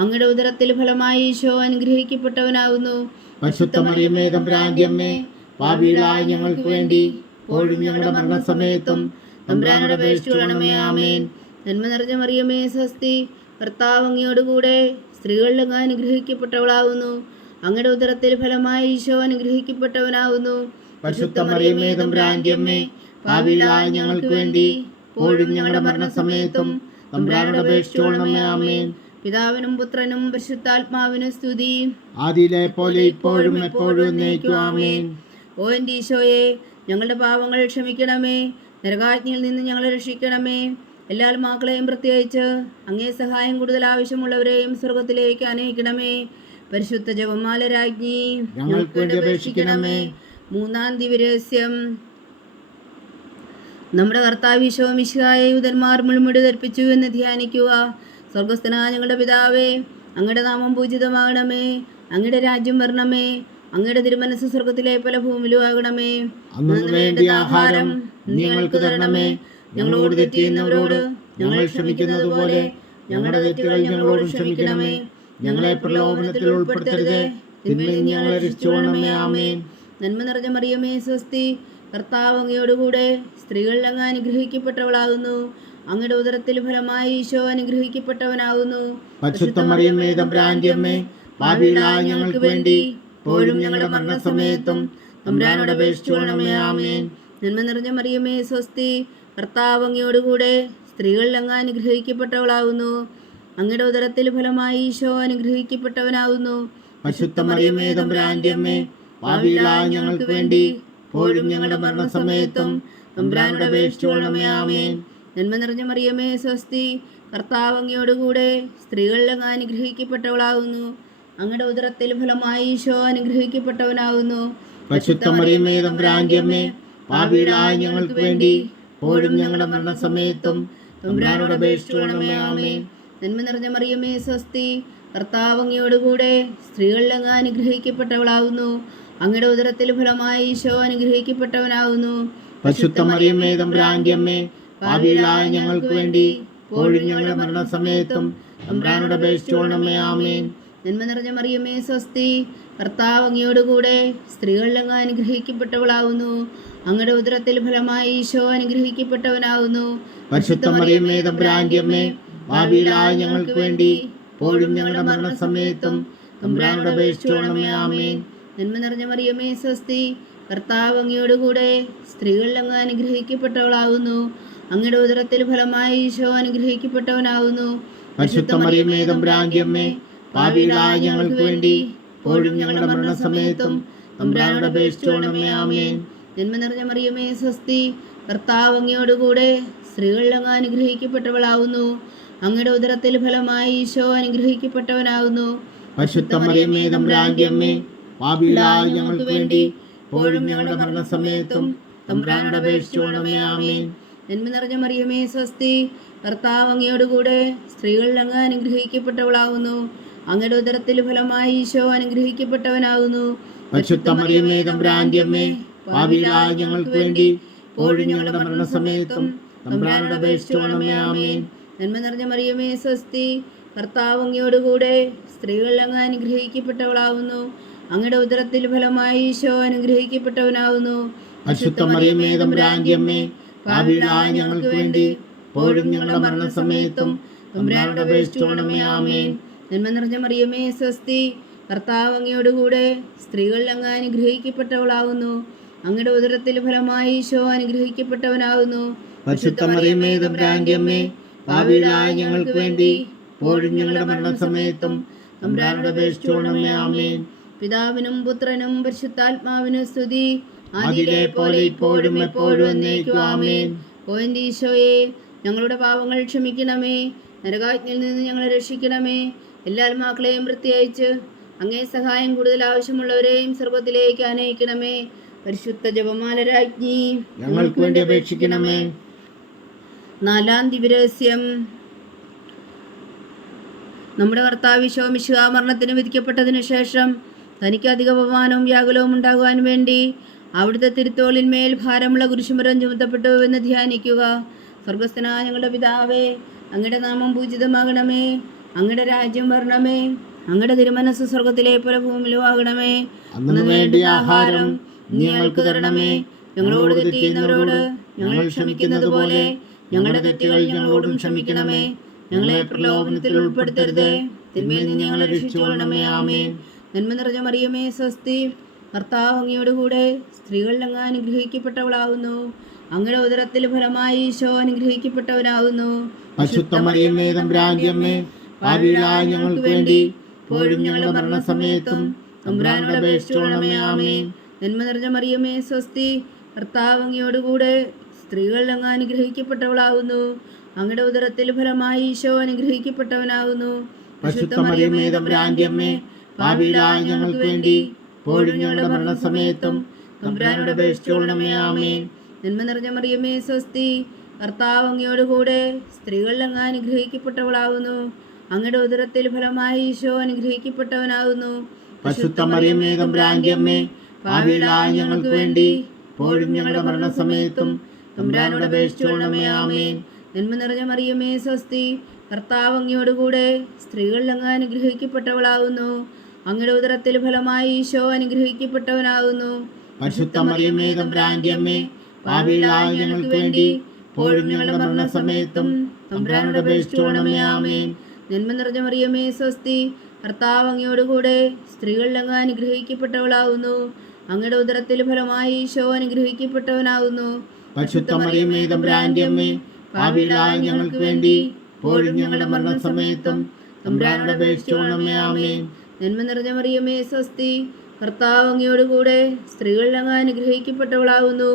അങ്ങയുടെ ഉദരത്തിൽ ഫലമായി ഈശോ അനുഗ്രഹിക്കപ്പെട്ടവനാകുന്നു. പരിശുദ്ധ മറിയമേ തമ്പുരാന്റെ അമ്മേ, പാപികളായ ഞങ്ങൾക്ക് വേണ്ടി ഇപ്പോഴും ഞങ്ങളുടെ മരണസമയത്തും തമ്പുരാനോട് അപേക്ഷിച്ചുകൊള്ളണമേ. ആമേൻ. നന്മ നിറഞ്ഞ മറിയമേ സ്വസ്തി, കർത്താവ് അങ്ങയോടുകൂടെ സ്ത്രീകളിൽ അങ്ങ് അനുഗ്രഹിക്കപ്പെട്ടവളാകുന്നു. അങ്ങയുടെ ഉദരത്തിൽ ഫലമായി ഈശോ അനുഗ്രഹിക്കപ്പെട്ടവനാകുന്നു. പരിശുദ്ധ മറിയമേ തമ്പുരാന്റെ അമ്മേ, പാപികളായ ഞങ്ങൾക്ക് വേണ്ടി ഇപ്പോഴും ഞങ്ങളുടെ മരണസമയത്തും തമ്പുരാനോട് അപേക്ഷിച്ചുകൊള്ളണമേ. ആമേൻ. പിതാവിനും പുത്രനും പരിശുദ്ധാത്മാവിനും സ്തുതി, ആദിയിലെ പോലെ ഇപ്പോഴും എപ്പോഴും എന്നേക്കും. ആമേൻ. ഓ എൻ്റെ ഈശോയെ, ഞങ്ങളുടെ പാപങ്ങൾ ക്ഷമിക്കണമേ, നരകാജ്ഞയിൽ നിന്ന് ഞങ്ങളെ രക്ഷിക്കണമേ. എല്ലാ ആത്മാക്കളെയും പ്രത്യേകിച്ച് അങ്ങേ സഹായം കൂടുതൽ ആവശ്യമുള്ളവരെയും സ്വർഗത്തിലേക്ക് അനയിക്കണമേ. പരിശുദ്ധ ജപമാല രാജ്ഞി, ഞങ്ങൾക്ക് വേണ്ടി അപേക്ഷിക്കണമേ. മൂന്നാം ദിവ്യരഹസ്യം. നമ്മുടെ കർത്താവ് ഈശോ മിശിഹായെ യൂതന്മാർ മുൾമുടി ധരിപ്പിച്ചു എന്ന് ധ്യാനിക്കുക. സ്വർഗസ്ഥനായ ഞങ്ങളുടെ പിതാവേ, അങ്ങയുടെ നാമം പൂജിതമാകണമേ, അങ്ങയുടെ രാജ്യം വരണമേ, അങ്ങയുടെ തിരുമനസ് സ്വർഗത്തിലെ പോലെ ഭൂമിയിലും ആകണമേ. അന്നു വേണ്ടിയ ആഹാരം ഞങ്ങൾക്ക് തരണമേ. ഞങ്ങളോട് തെറ്റ് ചെയ്യുന്നവരോട് ഞങ്ങൾ ക്ഷമിക്കുന്നത് പോലെ ഞങ്ങളുടെ തെറ്റുകൾ ഞങ്ങളോടും ക്ഷമിക്കണമേ. ഞങ്ങളെ പ്രലോഭനത്തിൽ ഉൾപ്പെടുത്തരുതേ, തിന്മയിൽ നിന്ന് ഞങ്ങളെ രക്ഷിച്ചുകൊള്ളണമേ. ആമേൻ. നന്മ നിറഞ്ഞ മറിയമേ സ്വസ്തി, കർത്താവ് അങ്ങയോടുകൂടെ സ്ത്രീകളിൽ അങ്ങ് അനുഗ്രഹിക്കപ്പെട്ടവളാകുന്നു. അങ്ങയുടെ ഉദരത്തിൽ ഫലമായി ഈശോ അനുഗ്രഹിക്കപ്പെട്ടവനാകുന്നു. പരിശുദ്ധ മറിയമേ തമ്പുരാന്റെ അമ്മേ, പാപികളായ ഞങ്ങൾക്ക് വേണ്ടി ഇപ്പോഴും ഞങ്ങളുടെ മരണസമയത്തും തമ്പുരാനോട് അപേക്ഷിച്ചുകൊള്ളണമേ. ആമേൻ. നന്മ നിറഞ്ഞ മറിയമേ സ്വസ്തി, കർത്താവ് അങ്ങയോടുകൂടെ സ്ത്രീകളിൽ അങ്ങ് അനുഗ്രഹിക്കപ്പെട്ടവളാകുന്നു. അങ്ങയുടെ ഉദരത്തിൽ ഫലമായി ഈശോ അനുഗ്രഹിക്കപ്പെട്ടവനാകുന്നു. പരിശുദ്ധ മറിയമേ തമ്പുരാന്റെ അമ്മേ, പാപികളായ ഞങ്ങൾക്ക് വേണ്ടി ഇപ്പോഴും ഞങ്ങളുടെ മരണസമയത്തും തമ്പുരാനോട് അപേക്ഷിച്ചുകൊള്ളണമേ. ആമേൻ. നന്മ നിറഞ്ഞ മറിയമേ സ്വസ്തി, കർത്താവ് അങ്ങയോടുകൂടെ സ്ത്രീകളിൽ അങ്ങ് അനുഗ്രഹിക്കപ്പെട്ടവളാകുന്നു. അങ്ങയുടെ ഉദരത്തിൽ ഫലമായി ഈശോ അനുഗ്രഹിക്കപ്പെട്ടവനാകുന്നു. പരിശുദ്ധ മറിയമേ തമ്പുരാന്റെ അമ്മേ, പാപികളായ ഞങ്ങൾക്ക് വേണ്ടി ഇപ്പോഴും ഞങ്ങളുടെ മരണസമയത്തും തമ്പുരാനോട് അപേക്ഷിച്ചുകൊള്ളണമേ. ആമേൻ. നന്മ നിറഞ്ഞ മറിയമേ സ്വസ്തി, കർത്താവ് അങ്ങയോടുകൂടെ സ്ത്രീകളിൽ അങ്ങ് അനുഗ്രഹിക്കപ്പെട്ടവളാകുന്നു. അങ്ങയുടെ ഉദരത്തിൽ ഫലമായി ഈശോ അനുഗ്രഹിക്കപ്പെട്ടവനാകുന്നു. പരിശുദ്ധ മറിയമേ തമ്പുരാന്റെ അമ്മേ, പാപികളായ ഞങ്ങൾക്ക് വേണ്ടി ഇപ്പോഴും ഞങ്ങളുടെ മരണസമയത്തും തമ്പുരാനോട് അപേക്ഷിച്ചുകൊള്ളണമേ. ആമേൻ. നന്മ നിറഞ്ഞ മറിയമേ സ്വസ്തി, കർത്താവ് അങ്ങയോടുകൂടെ സ്ത്രീകളിൽ അങ്ങ് അനുഗ്രഹിക്കപ്പെട്ടവളാകുന്നു. അങ്ങയുടെ ഉദരത്തിൽ ഫലമായി ഈശോ അനുഗ്രഹിക്കപ്പെട്ടവനാകുന്നു. പരിശുദ്ധ മറിയമേ തമ്പുരാന്റെ അമ്മേ, പാപികളായ ഞങ്ങൾക്ക് വേണ്ടി ഇപ്പോഴും ഞങ്ങളുടെ മരണസമയത്തും തമ്പുരാനോട് അപേക്ഷിച്ചുകൊള്ളണമേ. ആമേൻ. നന്മ നിറഞ്ഞ മറിയമേ സ്വസ്തി, കർത്താവ് അങ്ങയോടുകൂടെ സ്ത്രീകളിൽ അങ്ങ് അനുഗ്രഹിക്കപ്പെട്ടവളാകുന്നു. അങ്ങയുടെ ഉദരത്തിൽ ഫലമായി ഈശോ അനുഗ്രഹിക്കപ്പെട്ടവനാകുന്നു. പരിശുദ്ധ മറിയമേ തമ്പുരാന്റെ അമ്മേ, പാപികളായ ഞങ്ങൾക്ക് വേണ്ടി ഇപ്പോഴും ഞങ്ങളുടെ മരണസമയത്തും തമ്പുരാനോട് അപേക്ഷിച്ചുകൊള്ളണമേ. ആമേൻ. നന്മ നിറഞ്ഞ മറിയമേ സ്വസ്തി, കർത്താവ് അങ്ങയോടുകൂടെ സ്ത്രീകളിൽ അങ്ങ് അനുഗ്രഹിക്കപ്പെട്ടവളാകുന്നു. അങ്ങയുടെ ഉദരത്തിൽ ഫലമായി ഈശോ അനുഗ്രഹിക്കപ്പെട്ടവനാകുന്നു. പരിശുദ്ധ മറിയമേ തമ്പുരാന്റെ അമ്മേ, പാപികളായ ഞങ്ങൾക്ക് വേണ്ടി ഇപ്പോഴും ഞങ്ങളുടെ മരണസമയത്തും തമ്പുരാനോട് അപേക്ഷിച്ചുകൊള്ളണമേ. ആമേൻ. നന്മ നിറഞ്ഞ മറിയമേ സ്വസ്തി, കർത്താവ് അങ്ങയോടുകൂടെ സ്ത്രീകളിൽ അങ്ങ് അനുഗ്രഹിക്കപ്പെട്ടവളാകുന്നു. അങ്ങയുടെ ഉദരത്തിൽ ഫലമായി ഈശോ അനുഗ്രഹിക്കപ്പെട്ടവനാകുന്നു. പരിശുദ്ധ മറിയമേ തമ്പുരാന്റെ അമ്മേ, പാപികളായ ഞങ്ങൾക്ക് വേണ്ടി ഇപ്പോഴും ഞങ്ങളുടെ മരണസമയത്തും തമ്പുരാനോട് അപേക്ഷിച്ചുകൊള്ളണമേ. ആമേൻ. നന്മ നിറഞ്ഞ മറിയമേ സ്വസ്തി, കർത്താവ് അങ്ങയോടുകൂടെ സ്ത്രീകളിൽ അങ്ങ് അനുഗ്രഹിക്കപ്പെട്ടവളാകുന്നു. അങ്ങയുടെ ഉദരത്തിൽ ഫലമായി ഈശോ അനുഗ്രഹിക്കപ്പെട്ടവനാകുന്നു. പരിശുദ്ധ മറിയമേ തമ്പുരാന്റെ അമ്മേ, പാപികളായ ഞങ്ങൾക്ക് വേണ്ടി ഇപ്പോഴും ഞങ്ങളുടെ മരണസമയത്തും തമ്പുരാനോട് അപേക്ഷിച്ചുകൊള്ളണമേ. ആമേൻ. നന്മ നിറഞ്ഞ മറിയമേ സ്വസ്തി, കർത്താവ് അങ്ങയോടുകൂടെ സ്ത്രീകളിൽ അങ്ങ് അനുഗ്രഹിക്കപ്പെട്ടവളാകുന്നു. അങ്ങയുടെ ഉദരത്തിൽ ഫലമായി ഈശോ അനുഗ്രഹിക്കപ്പെട്ടവനാകുന്നു. പരിശുദ്ധ മറിയമേ തമ്പുരാന്റെ അമ്മേ, പാപികളായ ഞങ്ങൾക്ക് വേണ്ടി ഇപ്പോഴും ഞങ്ങളുടെ മരണസമയത്തും തമ്പുരാനോട് അപേക്ഷിച്ചുകൊള്ളണമേ. ആമേൻ. പിതാവിനും പുത്രനും പരിശുദ്ധാത്മാവിനും സ്തുതി, ആദിയിലെ പോലെ ഇപ്പോഴും എപ്പോഴും എന്നേക്കും. ആമേൻ. ഓ എൻ്റെ ഈശോയെ, ഞങ്ങളുടെ പാപങ്ങൾ ക്ഷമിക്കണമേ, നരകാജ്ഞയിൽ നിന്ന് ഞങ്ങളെ രക്ഷിക്കണമേ. എല്ലാ ആത്മാക്കളെയും പ്രത്യേകിച്ച് അങ്ങേ സഹായം കൂടുതൽ ആവശ്യമുള്ളവരെയും സ്വർഗത്തിലേക്ക് അനയിക്കണമേ. പരിശുദ്ധ ജപമാല രാജ്ഞി, ഞങ്ങൾക്ക് വേണ്ടി അപേക്ഷിക്കണമേ. നാലാം ദിവ്യരഹസ്യം. നമ്മുടെ കർത്താവ് ഈശോ മിശിഹാ മരണത്തിന് വിധിക്കപ്പെട്ടതിനു ശേഷം തനിക്ക് അധിക അപമാനവും വ്യാകുലവും ഉണ്ടാകുവാൻ വേണ്ടി അവിടുത്തെ തിരുത്തോളിന്മേൽ ഭാരമുള്ള കുരിശുമരം ചുമത്തപ്പെട്ടു എന്ന് ധ്യാനിക്കുക. സ്വർഗസ്ഥനായ ഞങ്ങളുടെ പിതാവേ, അങ്ങയുടെ നാമം പൂജിതമാകണമേ, അങ്ങയുടെ രാജ്യം വരണമേ, അങ്ങയുടെ തിരുമനസ് സ്വർഗത്തിലെ പോലെ ഭൂമിയിലും ആകണമേ. അന്നു വേണ്ടിയ ആഹാരം ഞങ്ങൾക്ക് തരണമേ. ഞങ്ങളോട് തെറ്റ് ചെയ്യുന്നവരോട് ഞങ്ങൾ ക്ഷമിക്കുന്നത് പോലെ ഞങ്ങളുടെ തെറ്റുകൾ ഞങ്ങളോടും ക്ഷമിക്കണമേ. ഞങ്ങളെ പ്രലോഭനത്തിൽ ഉൾപ്പെടുത്തരുത്, തിന്മയിൽ നിന്ന് ഞങ്ങളെ രക്ഷിച്ചുകൊള്ളണമേ. ആമേൻ. നന്മ നിറഞ്ഞ മറിയമേ സ്വസ്തി, കർത്താവ് അങ്ങയോട് കൂടെ സ്ത്രീകളിൽ അങ്ങ് അനുഗ്രഹിക്കപ്പെട്ടവളാകുന്നു. അങ്ങയുടെ ഉദരത്തിൽ ഫലമായി ഈശോ അനുഗ്രഹിക്കപ്പെട്ടവനാകുന്നു. പരിശുദ്ധ മറിയമേ തമ്പുരാന്റെ അമ്മേ, പാപികളായ ഞങ്ങൾക്ക് വേണ്ടി ഇപ്പോഴും ഞങ്ങളുടെ മരണസമയത്തും തമ്പുരാനോട് അപേക്ഷിച്ചുകൊള്ളണമേ. ആമേൻ. നന്മ നിറഞ്ഞ മറിയമേ സ്വസ്തി, കർത്താവ് അങ്ങയോട് കൂടെ സ്ത്രീകളിൽ അങ്ങ് അനുഗ്രഹിക്കപ്പെട്ടവളാകുന്നു. അങ്ങയുടെ ഉദരത്തിൽ ഫലമായി ഈശോ അനുഗ്രഹിക്കപ്പെട്ടവനാകുന്നു. പരിശുദ്ധ മറിയമേ തമ്പുരാന്റെ അമ്മേ, പാപികളായ ഞങ്ങൾക്ക് വേണ്ടി ഇപ്പോഴും ഞങ്ങളുടെ മരണസമയത്തും തമ്പുരാനോട് അപേക്ഷിച്ചുകൊള്ളണമേ. ആമേൻ. നന്മ നിറഞ്ഞ മറിയമേ സ്വസ്തി, കർത്താവ് അങ്ങയോട് കൂടെ സ്ത്രീകളിൽ അങ്ങ് അനുഗ്രഹിക്കപ്പെട്ടവളാകുന്നു. അങ്ങയുടെ ഉദരത്തിൽ ഫലമായി ഈശോ അനുഗ്രഹിക്കപ്പെട്ടവനാകുന്നു. പരിശുദ്ധ മറിയമേ തമ്പുരാന്റെ അമ്മേ, പാപികളായ ഞങ്ങൾക്ക് വേണ്ടി ഇപ്പോഴും ഞങ്ങളുടെ മരണസമയത്തും തമ്പുരാനോട് അപേക്ഷിച്ചുകൊള്ളണമേ. ആമേൻ. നന്മ നിറഞ്ഞ മറിയമേ സ്വസ്തി, കർത്താവ് അങ്ങയോട് കൂടെ സ്ത്രീകളിൽ അങ്ങ് അനുഗ്രഹിക്കപ്പെട്ടവളാകുന്നു. അങ്ങയുടെ ഉദരത്തിൽ ഫലമായി ഈശോ അനുഗ്രഹിക്കപ്പെട്ടവനാകുന്നു. പരിശുദ്ധ മറിയമേ തമ്പുരാന്റെ അമ്മേ, പാപികളായ ഞങ്ങൾക്ക് വേണ്ടി ഇപ്പോഴും ഞങ്ങളുടെ മരണസമയത്തും തമ്പുരാനോട് അപേക്ഷിച്ചുകൊള്ളണമേ. ആമേൻ. നന്മ നിറഞ്ഞ മറിയമേ സ്വസ്തി, കർത്താവ് അങ്ങയോട് കൂടെ സ്ത്രീകളിൽ അങ്ങ് അനുഗ്രഹിക്കപ്പെട്ടവളാകുന്നു. അങ്ങയുടെ ഉദരത്തിൽ ഫലമായി ഈശോ അനുഗ്രഹിക്കപ്പെട്ടവനാകുന്നു. പരിശുദ്ധ മറിയമേ തമ്പുരാന്റെ അമ്മേ, പാപികളായ ഞങ്ങൾക്ക് വേണ്ടി ഇപ്പോഴും ഞങ്ങളുടെ മരണസമയത്തും തമ്പുരാനോട് അപേക്ഷിച്ചുകൊള്ളണമേ. ആമേൻ. നന്മ നിറഞ്ഞ മറിയമേ സ്വസ്തി, കർത്താവ് അങ്ങയോട് കൂടെ സ്ത്രീകളിൽ അങ്ങ് അനുഗ്രഹിക്കപ്പെട്ടവളാകുന്നു.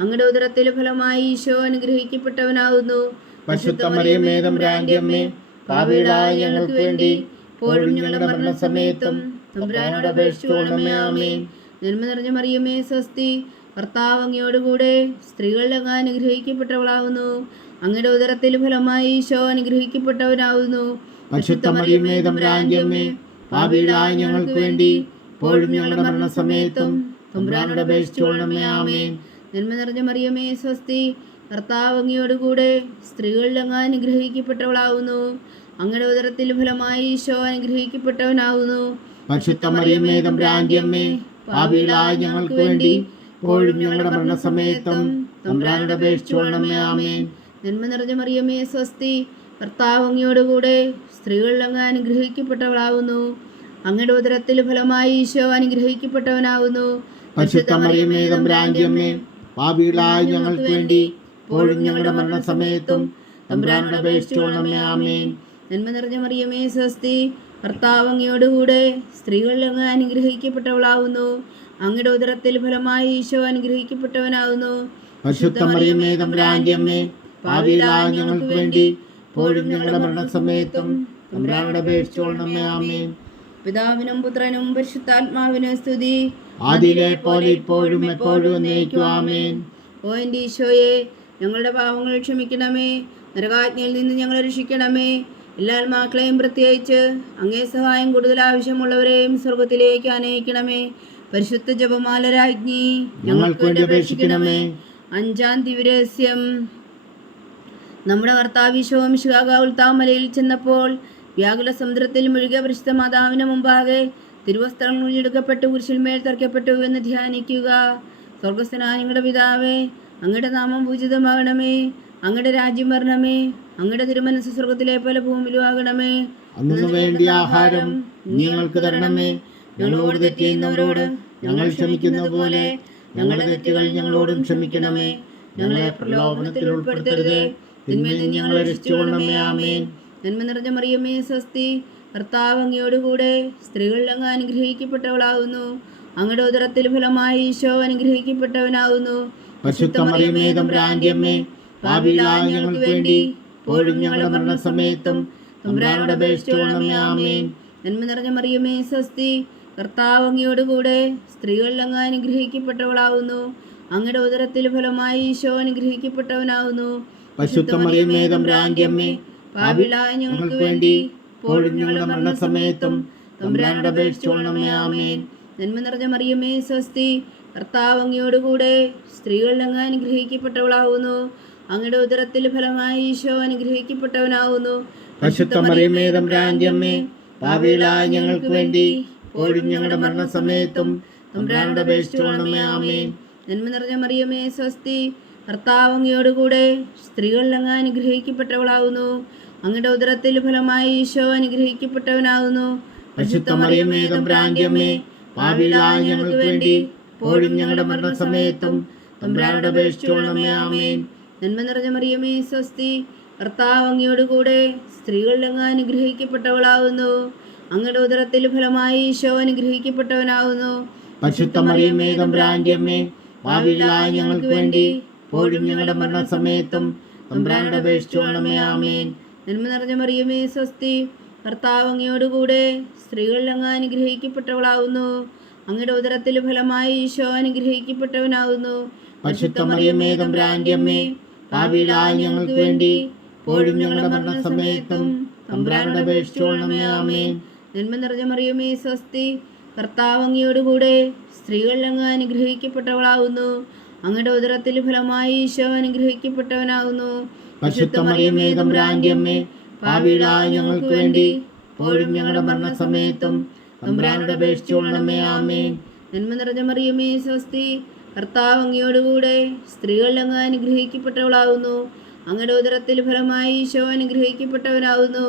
അങ്ങയുടെ ഉദരത്തിൽ ഫലമായി ഈശോ അനുഗ്രഹിക്കപ്പെട്ടവനാകുന്നു. പരിശുദ്ധ മറിയമേ തമ്പുരാന്റെ അമ്മേ, പാപികളായ ഞങ്ങൾക്ക് വേണ്ടി ഇപ്പോഴും ഞങ്ങളുടെ മരണസമയത്തും തമ്പുരാനോട് അപേക്ഷിച്ചുകൊള്ളണമേ. ആമേൻ. നന്മ നിറഞ്ഞ മറിയമേ സ്വസ്തി, കർത്താവ് അങ്ങയോട് കൂടെ സ്ത്രീകളിൽ അങ്ങ് അനുഗ്രഹിക്കപ്പെട്ടവളാകുന്നു. അങ്ങയുടെ ഉദരത്തിൽ ഫലമായി ഈശോ അനുഗ്രഹിക്കപ്പെട്ടവനാകുന്നു. പരിശുദ്ധ മറിയമേ തമ്പുരാന്റെ അമ്മേ, പാപികളായ ഞങ്ങൾക്ക് വേണ്ടി ഇപ്പോഴും ഞങ്ങളുടെ മരണസമയത്തും തമ്പുരാനോട് അപേക്ഷിച്ചുകൊള്ളണമേ. ആമേൻ. നന്മ നിറഞ്ഞ മറിയമേ സ്വസ്തി, കർത്താവ് അങ്ങയോട് കൂടെ സ്ത്രീകളിൽ അങ്ങ് അനുഗ്രഹിക്കപ്പെട്ടവളാകുന്നു. അങ്ങയുടെ ഉദരത്തിൽ ഫലമായി ഈശോ അനുഗ്രഹിക്കപ്പെട്ടവനാകുന്നു. പരിശുദ്ധ മറിയമേ തമ്പുരാന്റെ അമ്മേ, പാപികളായ ഞങ്ങൾക്ക് വേണ്ടി ഇപ്പോഴും ഞങ്ങളുടെ മരണസമയത്തും തമ്പുരാനോട് അപേക്ഷിച്ചുകൊള്ളണമേ. ആമേൻ. നന്മ നിറഞ്ഞ മറിയമേ സ്വസ്തി, കർത്താവ് അങ്ങയോട് കൂടെ സ്ത്രീകളിൽ അങ്ങ് അനുഗ്രഹിക്കപ്പെട്ടവളാകുന്നു. അങ്ങയുടെ ഉദരത്തിൽ ഫലമായി ഈശോ അനുഗ്രഹിക്കപ്പെട്ടവനാകുന്നു. പരിശുദ്ധ മറിയമേ തമ്പുരാന്റെ അമ്മേ, പാപികളായ ഞങ്ങൾക്ക് വേണ്ടി ഇപ്പോഴും ഞങ്ങളുടെ മരണസമയത്തും തമ്പുരാനോട് അപേക്ഷിച്ചുകൊള്ളണമേ. ആമേൻ. നന്മ നിറഞ്ഞ മറിയമേ സ്വസ്തി, കർത്താവ് അങ്ങയോട് കൂടെ സ്ത്രീകളിൽ അങ്ങ് അനുഗ്രഹിക്കപ്പെട്ടവളാകുന്നു. അങ്ങയുടെ ഉദരത്തിൽ ഫലമായി ഈശോ അനുഗ്രഹിക്കപ്പെട്ടവനാകുന്നു. പരിശുദ്ധ മറിയമേ തമ്പുരാന്റെ അമ്മേ, പാപികളായ ഞങ്ങൾക്ക് വേണ്ടി ഇപ്പോഴും ഞങ്ങളുടെ മരണസമയത്തും തമ്പുരാനോട് അപേക്ഷിച്ചുകൊള്ളണമേ. ആമേൻ. പിതാവിനും പുത്രനും പരിശുദ്ധാത്മാവിനും സ്തുതി, ആദിയിലെ പോലെ ഇപ്പോഴും എപ്പോഴും എന്നേക്കും. ആമേൻ. ഓ എൻ്റെ ഈശോയെ, ഞങ്ങളുടെ പാവങ്ങൾ ക്ഷമിക്കണമേ, നരകാജ്ഞയിൽ നിന്ന് ഞങ്ങളെ രക്ഷിക്കണമേ. എല്ലാ ആത്മാക്കളെയും പ്രത്യേകിച്ച് അങ്ങേ സഹായം കൂടുതൽ ആവശ്യമുള്ളവരെയും സ്വർഗത്തിലേക്ക് ആനയിക്കണമേ. പരിശുദ്ധ ജപമാല രാജ്ഞി, ഞങ്ങൾക്ക് വേണ്ടി അപേക്ഷിക്കണമേ. അഞ്ചാം ദിവ്യരഹസ്യം. നമ്മുടെ കർത്താവ് ഈശോ മിശിഹാ ഉൽത്താമലയിൽ ചെന്നപ്പോൾ വ്യാകുല സമുദ്രത്തിൽ മുഴുകിയ പരിശുദ്ധ മാതാവിന് മുമ്പാകെ തിരുവസ്ത്രങ്ങൾ ഉഴിഞ്ഞെടുക്കപ്പെട്ടു കുരിശിന്മേൽ തറയ്ക്കപ്പെട്ടു എന്ന് ധ്യാനിക്കുക. സ്വർഗസ്ഥനായ ഞങ്ങളുടെ പിതാവേ, അങ്ങയുടെ നാമം പൂജിതമാകണമേ, അങ്ങയുടെ രാജ്യം വരണമേ, അങ്ങയുടെ തിരുമനസ് സ്വർഗത്തിലെ പോലെ ഭൂമിയിലും ആകണമേ. അന്നു വേണ്ടിയ ആഹാരം ഞങ്ങൾക്ക് തരണമേ. ഞങ്ങളോട് തെറ്റ് ചെയ്യുന്നവരോട് ഞങ്ങൾ ക്ഷമിക്കുന്നത് പോലെ ഞങ്ങളുടെ തെറ്റുകൾ ഞങ്ങളോടും ക്ഷമിക്കണമേ. ഞങ്ങളെ പ്രലോഭനത്തിൽ ഉൾപ്പെടുത്തരുത്, തിന്മയിൽ നിന്ന് ഞങ്ങളെ രക്ഷിച്ചുകൊള്ളണമേ. ആമേൻ. നന്മ നിറഞ്ഞ മറിയമേ സ്വസ്തി, കർത്താവ് അങ്ങയോട് കൂടെ സ്ത്രീകളിൽ അങ്ങ് അനുഗ്രഹിക്കപ്പെട്ടവളാകുന്നു. അങ്ങയുടെ ഉദരത്തിൽ ഫലമായി ഈശോ അനുഗ്രഹിക്കപ്പെട്ടവനാകുന്നു. പരിശുദ്ധ മറിയമേ തമ്പുരാന്റെ അമ്മേ, പാപികളായ ഞങ്ങൾക്ക് വേണ്ടി ഇപ്പോഴും ഞങ്ങളുടെ മരണസമയത്തും തമ്പുരാനോട് അപേക്ഷിച്ചുകൊള്ളണമേ. ആമേൻ. നന്മ നിറഞ്ഞ മറിയമേ സ്വസ്തി, കർത്താവ് അങ്ങയോട് കൂടെ സ്ത്രീകളിൽ അങ്ങ് അനുഗ്രഹിക്കപ്പെട്ടവളാകുന്നു. അങ്ങയുടെ ഉദരത്തിൽ ഫലമായി ഈശോ അനുഗ്രഹിക്കപ്പെട്ടവനാകുന്നു. പരിശുദ്ധ മറിയമേ തമ്പുരാന്റെ അമ്മേ, പാപികളായ ഞങ്ങൾക്ക് വേണ്ടി ഇപ്പോഴും ഞങ്ങളുടെ മരണസമയത്തും തമ്പുരാനോട് അപേക്ഷിച്ചുകൊള്ളണമേ. ആമേൻ. നന്മ നിറഞ്ഞ മറിയമേ സ്വസ്തി, കർത്താവ് അങ്ങയോടുകൂടെ സ്ത്രീകളിൽ അങ്ങ് അനുഗ്രഹിക്കപ്പെട്ടവളാകുന്നു. അങ്ങയുടെ ഉദരത്തിൽ ഫലമായി ഈശോ അനുഗ്രഹിക്കപ്പെട്ടവനാകുന്നു. പരിശുദ്ധ മറിയമേ തമ്പുരാന്റെ അമ്മേ, പാപികളായ ഞങ്ങൾക്ക് വേണ്ടി ഇപ്പോഴും ഞങ്ങളുടെ മരണസമയത്തും തമ്പുരാനോട് അപേക്ഷിച്ചുകൊള്ളണമേ. ആമേൻ. നന്മ നിറഞ്ഞ മറിയമേ സ്വസ്തി, കർത്താവ് അങ്ങയോടുകൂടെ സ്ത്രീകളിൽ അങ്ങ് അനുഗ്രഹിക്കപ്പെട്ടവളാകുന്നു. അങ്ങയുടെ ഉദരത്തിൽ ഫലമായി ഈശോ അനുഗ്രഹിക്കപ്പെട്ടവനാകുന്നു. പരിശുദ്ധ മറിയമേ തമ്പുരാന്റെ അമ്മേ, പാപികളായ ഞങ്ങൾക്ക് വേണ്ടി ഇപ്പോഴും ഞങ്ങളുടെ മരണസമയത്തും തമ്പുരാനോട് അപേക്ഷിച്ചുകൊള്ളണമേ. ആമേൻ. നന്മ നിറഞ്ഞ മറിയമേ സ്വസ്തി, കർത്താവ് അങ്ങയോടുകൂടെ സ്ത്രീകളിൽ അങ്ങ് അനുഗ്രഹിക്കപ്പെട്ടവളാകുന്നു. അങ്ങയുടെ ഉദരത്തിൽ ഫലമായി ഈശോ അനുഗ്രഹിക്കപ്പെട്ടവനാകുന്നു. പരിശുദ്ധ മറിയമേ തമ്പുരാന്റെ അമ്മേ, പാപികളായ ഞങ്ങൾക്ക് വേണ്ടി ഇപ്പോഴും ഞങ്ങളുടെ മരണസമയത്തും തമ്പുരാനോട് അപേക്ഷിച്ചുകൊള്ളണമേ. ആമേൻ. നന്മ നിറഞ്ഞ മറിയമേ സ്വസ്തി, കർത്താവ് അങ്ങയോടുകൂടെ സ്ത്രീകളിൽ അങ്ങ് അനുഗ്രഹിക്കപ്പെട്ടവളാകുന്നു. അങ്ങയുടെ ഉദരത്തിൽ ഫലമായി ഈശോ അനുഗ്രഹിക്കപ്പെട്ടവനാകുന്നു. പരിശുദ്ധ മറിയമേ തമ്പുരാന്റെ അമ്മേ, പാപികളായ ഞങ്ങൾക്ക് വേണ്ടി ഇപ്പോഴും ഞങ്ങളുടെ മരണസമയത്തും തമ്പുരാനോട് അപേക്ഷിച്ചുകൊള്ളണമേ. ആമേൻ. നന്മ നിറഞ്ഞ മറിയമേ സ്വസ്തി, കർത്താവ് അങ്ങയോടുകൂടെ സ്ത്രീകളിൽ അങ്ങ് അനുഗ്രഹിക്കപ്പെട്ടവളാകുന്നു. അങ്ങയുടെ ഉദരത്തിൽ ഫലമായി ഈശോ അനുഗ്രഹിക്കപ്പെട്ടവനാകുന്നു. പരിശുദ്ധ മറിയമേ തമ്പുരാന്റെ അമ്മേ, പാപികളായ ഞങ്ങൾക്ക് വേണ്ടി ഇപ്പോഴും ഞങ്ങളുടെ മരണസമയത്തും തമ്പുരാനോട് അപേക്ഷിച്ചുകൊള്ളണമേ. ആമേൻ. നന്മ നിറഞ്ഞ മറിയമേ സ്വസ്തി, കർത്താവ് അങ്ങയോടുകൂടെ സ്ത്രീകളിൽ അങ്ങ് അനുഗ്രഹിക്കപ്പെട്ടവളാകുന്നു. അങ്ങയുടെ ഉദരത്തിൽ ഫലമായി ഈശോ അനുഗ്രഹിക്കപ്പെട്ടവനാകുന്നു.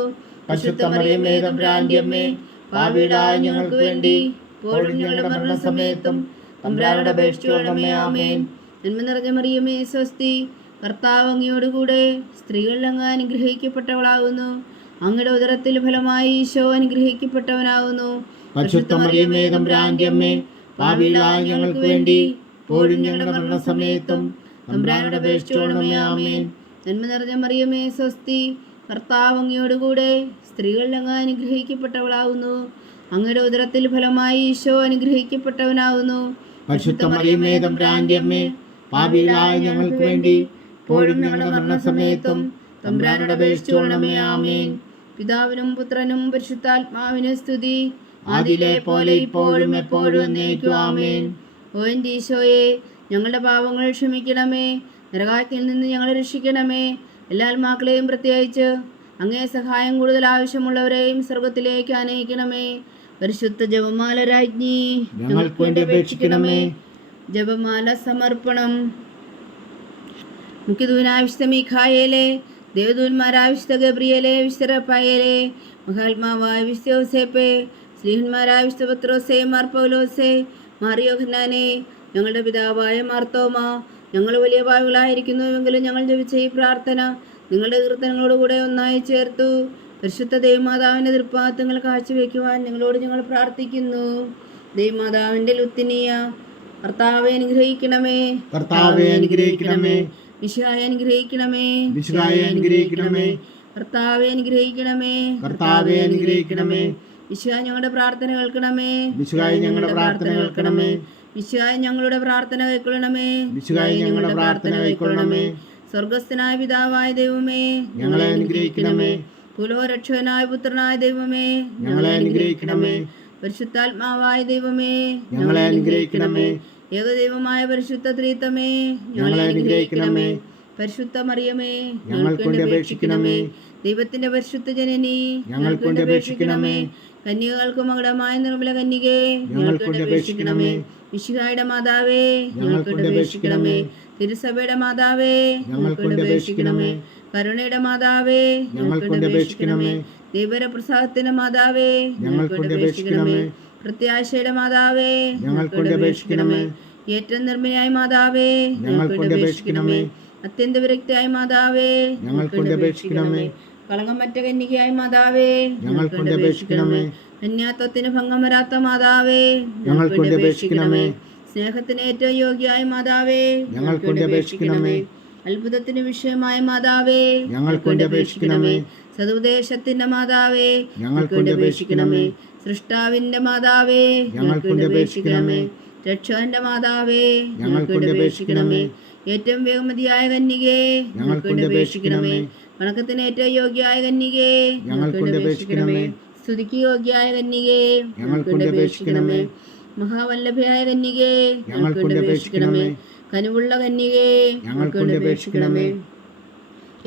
പരിശുദ്ധ മറിയമേ തമ്പുരാന്റെ അമ്മേ, പാപികളായ ഞങ്ങൾക്ക് വേണ്ടി ഇപ്പോഴും ഞങ്ങളുടെ മരണസമയത്തും തമ്പുരാനോട് അപേക്ഷിച്ചുകൊള്ളണമേ. ആമേൻ. നന്മ നിറഞ്ഞ മറിയമേ സ്വസ്തി, കർത്താവ് അങ്ങയോടുകൂടെ സ്ത്രീകളിൽ അങ്ങ് അനുഗ്രഹിക്കപ്പെട്ടവളാകുന്നു. അങ്ങയുടെ ഉദരത്തിൽ ഫലമായി ഈശോ അനുഗ്രഹിക്കപ്പെട്ടവനാകുന്നു. പരിശുദ്ധ മറിയമേ തമ്പുരാന്റെ അമ്മേ, പാപികളായ ഞങ്ങൾക്ക് വേണ്ടി ഇപ്പോഴും ഞങ്ങളുടെ മരണസമയത്തും തമ്പുരാനോട് അപേക്ഷിച്ചുകൊള്ളണമേ. ആമേൻ. നന്മ നിറഞ്ഞ മറിയമേ സ്വസ്തി, കർത്താവ് അങ്ങയോടുകൂടെ സ്ത്രീകളിൽ അങ്ങ് അനുഗ്രഹിക്കപ്പെട്ടവളാകുന്നു. അങ്ങയുടെ ഉദരത്തിൽ ഫലമായി ഈശോ അനുഗ്രഹിക്കപ്പെട്ടവനാകുന്നു. പരിശുദ്ധ മറിയമേ തമ്പുരാന്റെ അമ്മേ, പാപികളായ ഞങ്ങൾക്ക് വേണ്ടി ഇപ്പോഴും ഞങ്ങളുടെ മരണസമയത്തും തമ്പുരാനോട് അപേക്ഷിച്ചുകൊള്ളണമേ. ആമേൻ. പിതാവിനും പുത്രനും പരിശുദ്ധാത്മാവിനും സ്തുതി, ആദിയിലെ പോലെ ഇപ്പോഴും എപ്പോഴും എന്നേക്കും. ആമേൻ. ഓ എൻ്റെ ഈശോയെ, ഞങ്ങളുടെ പാപങ്ങൾ ക്ഷമിക്കണമേ. നരകാഗ്നിയിൽ നിന്ന് ഞങ്ങളെ രക്ഷിക്കണമേ. എല്ലാ ആത്മാക്കളെയും പ്രത്യേകിച്ച് അങ്ങേ സഹായം കൂടുതൽ ആവശ്യമുള്ളവരെയും സ്വർഗത്തിലേക്ക് ആനയിക്കണമേ. പരിശുദ്ധ ജപമാല രാജ്ഞി, ഞങ്ങൾക്ക് വേണ്ടി അപേക്ഷിക്കണമേ. ജപമാല സമർപ്പണം. മുഖ്യദൂതനായ വിശുദ്ധ മീഖായേലേ, ദേവദൂതന്മാരായ വിശുദ്ധ ഗബ്രിയേലേ, വിശുദ്ധ റഫായേലേ, മഹാത്മാവായ വിശുദ്ധ യോസേപ്പേ, സ്ലീഹന്മാരായ വിശുദ്ധ പത്രോസേ, മാർ പൗലോസേ, മാർ യോഹന്നാനേ, ഞങ്ങളുടെ പിതാവായ മാർത്തോമ, ഞങ്ങൾ വലിയ പാപികളായിരിക്കുന്നുവെങ്കിലും ഞങ്ങൾ ജപിച്ച ഈ പ്രാർത്ഥന നിങ്ങളുടെ കീർത്തനങ്ങളോടുകൂടെ ഒന്നായി ചേർത്തു പരിശുദ്ധ ദൈവമാതാവിൻ്റെ തൃപ്പാദങ്ങൾ കാഴ്ചവെക്കുവാൻ ഞങ്ങൾ പ്രാർത്ഥിക്കുന്നു. ദൈവമാതാവിൻ്റെ ലുത്തിനിയ, കർത്താവെ അനുഗ്രഹിക്കണമേ. കർത്താവെ അനുഗ്രഹിക്കണമേ. മിശിഹായെ അനുഗ്രഹിക്കണമേ. മിശിഹായെ അനുഗ്രഹിക്കണമേ. കർത്താവെ അനുഗ്രഹിക്കണമേ. കർത്താവെ അനുഗ്രഹിക്കണമേ. മിശിഹാ ഞങ്ങളുടെ പ്രാർത്ഥന കേൾക്കണമേ. മിശിഹായെ ഞങ്ങളുടെ പ്രാർത്ഥന കേൾക്കണമേ. മിശിഹായെ ഞങ്ങളുടെ പ്രാർത്ഥന കൈക്കൊള്ളണമേ. മിശിഹായെ ഞങ്ങളുടെ പ്രാർത്ഥന കൈക്കൊള്ളണമേ. സ്വർഗസ്ഥനായ പിതാവായ ദൈവമേ, ഞങ്ങളെ അനുഗ്രഹിക്കണമേ. പുലോരക്ഷകനായ പുത്രനായ ദൈവമേ, ഞങ്ങളെ അനുഗ്രഹിക്കണമേ. പരിശുദ്ധാത്മാവായ ദൈവമേ, ഞങ്ങളെ അനുഗ്രഹിക്കണമേ. ഏകദൈവമായ പരിശുദ്ധ ത്രിത്വമേ, ഞങ്ങളെ അനുഗ്രഹിക്കണമേ. പരിശുദ്ധ മറിയമേ, ഞങ്ങൾക്ക് വേണ്ടി അപേക്ഷിക്കണമേ. ദൈവത്തിന്റെ പരിശുദ്ധ ജനനി, ഞങ്ങൾക്ക് വേണ്ടി അപേക്ഷിക്കണമേ. കന്യകൾക്ക് മകുടമായ നിർമ്മല കന്യകേ, ഞങ്ങൾക്ക് വേണ്ടി അപേക്ഷിക്കണമേ. മിശിഹായുടെ മാതാവേ, ഞങ്ങൾക്ക് വേണ്ടി അപേക്ഷിക്കണമേ. തിരുസഭയുടെ മാതാവേ, ഞങ്ങൾക്ക് വേണ്ടി അപേക്ഷിക്കണമേ. കരുണയുടെ മാതാവേ, ഞങ്ങൾക്ക് വേണ്ടി അപേക്ഷിക്കണമേ. ദൈവപ്രസാദത്തിന്റെ മാതാവേ, ഞങ്ങൾക്ക് വേണ്ടി അപേക്ഷിക്കണമേ. പ്രത്യാശയുടെ മാതാവേ, ഞങ്ങൾക്ക് വേണ്ടി അപേക്ഷിക്കണമേ. ഏറ്റവും നിർമ്മലയായ മാതാവേ, ഞങ്ങൾക്ക് വേണ്ടി അപേക്ഷിക്കണമേ. അത്യന്ത വിരക്തിയായ മാതാവേ, ഞങ്ങൾക്ക് വേണ്ടി അപേക്ഷിക്കണമേ. കളങ്കമറ്റ കന്യകയായ മാതാവേ, ഞങ്ങൾക്ക് വേണ്ടി അപേക്ഷിക്കണമേ. കന്യാത്വത്തിന് ഭംഗം വരാത്ത മാതാവേ, ഞങ്ങൾക്ക് വേണ്ടി അപേക്ഷിക്കണമേ. സ്നേഹത്തിന് ഏറ്റവും യോഗ്യയായ മാതാവേ, ഞങ്ങൾക്ക് വേണ്ടി അപേക്ഷിക്കണമേ. അത്ഭുതത്തിന് വിഷയമായ മാതാവേ, ഞങ്ങൾക്ക് വേണ്ടി അപേക്ഷിക്കണമേ. സതുപദേശത്തിന്റെ മാതാവേ, ഞങ്ങൾക്ക് വേണ്ടി അപേക്ഷിക്കണമേ. സൃഷ്ടാവിന്റെ മാതാവേ, ഞങ്ങൾക്ക് വേണ്ടി അപേക്ഷിക്കണമേ. രക്ഷകന്റെ മാതാവേ, ഞങ്ങൾക്ക് വേണ്ടി അപേക്ഷിക്കണമേ. ഏറ്റവും വേഗമതിയായ കന്യകേ, ഞങ്ങൾക്ക് വേണ്ടി അപേക്ഷിക്കണമേ. വണക്കത്തിന് ഏറ്റവും യോഗ്യയായ കന്യകേ, ഞങ്ങൾക്ക് വേണ്ടി അപേക്ഷിക്കണമേ. സ്തുതിക്ക് യോഗ്യയായ കന്യകേ, ഞങ്ങൾക്ക് വേണ്ടി അപേക്ഷിക്കണമേ. മഹാവല്ലഭയായ കന്യകേ, ഞങ്ങൾക്ക് വേണ്ടി അപേക്ഷിക്കണമേ. കനിവുള്ള കന്യകേ, ഞങ്ങൾക്ക് വേണ്ടി അപേക്ഷിക്കണമേ.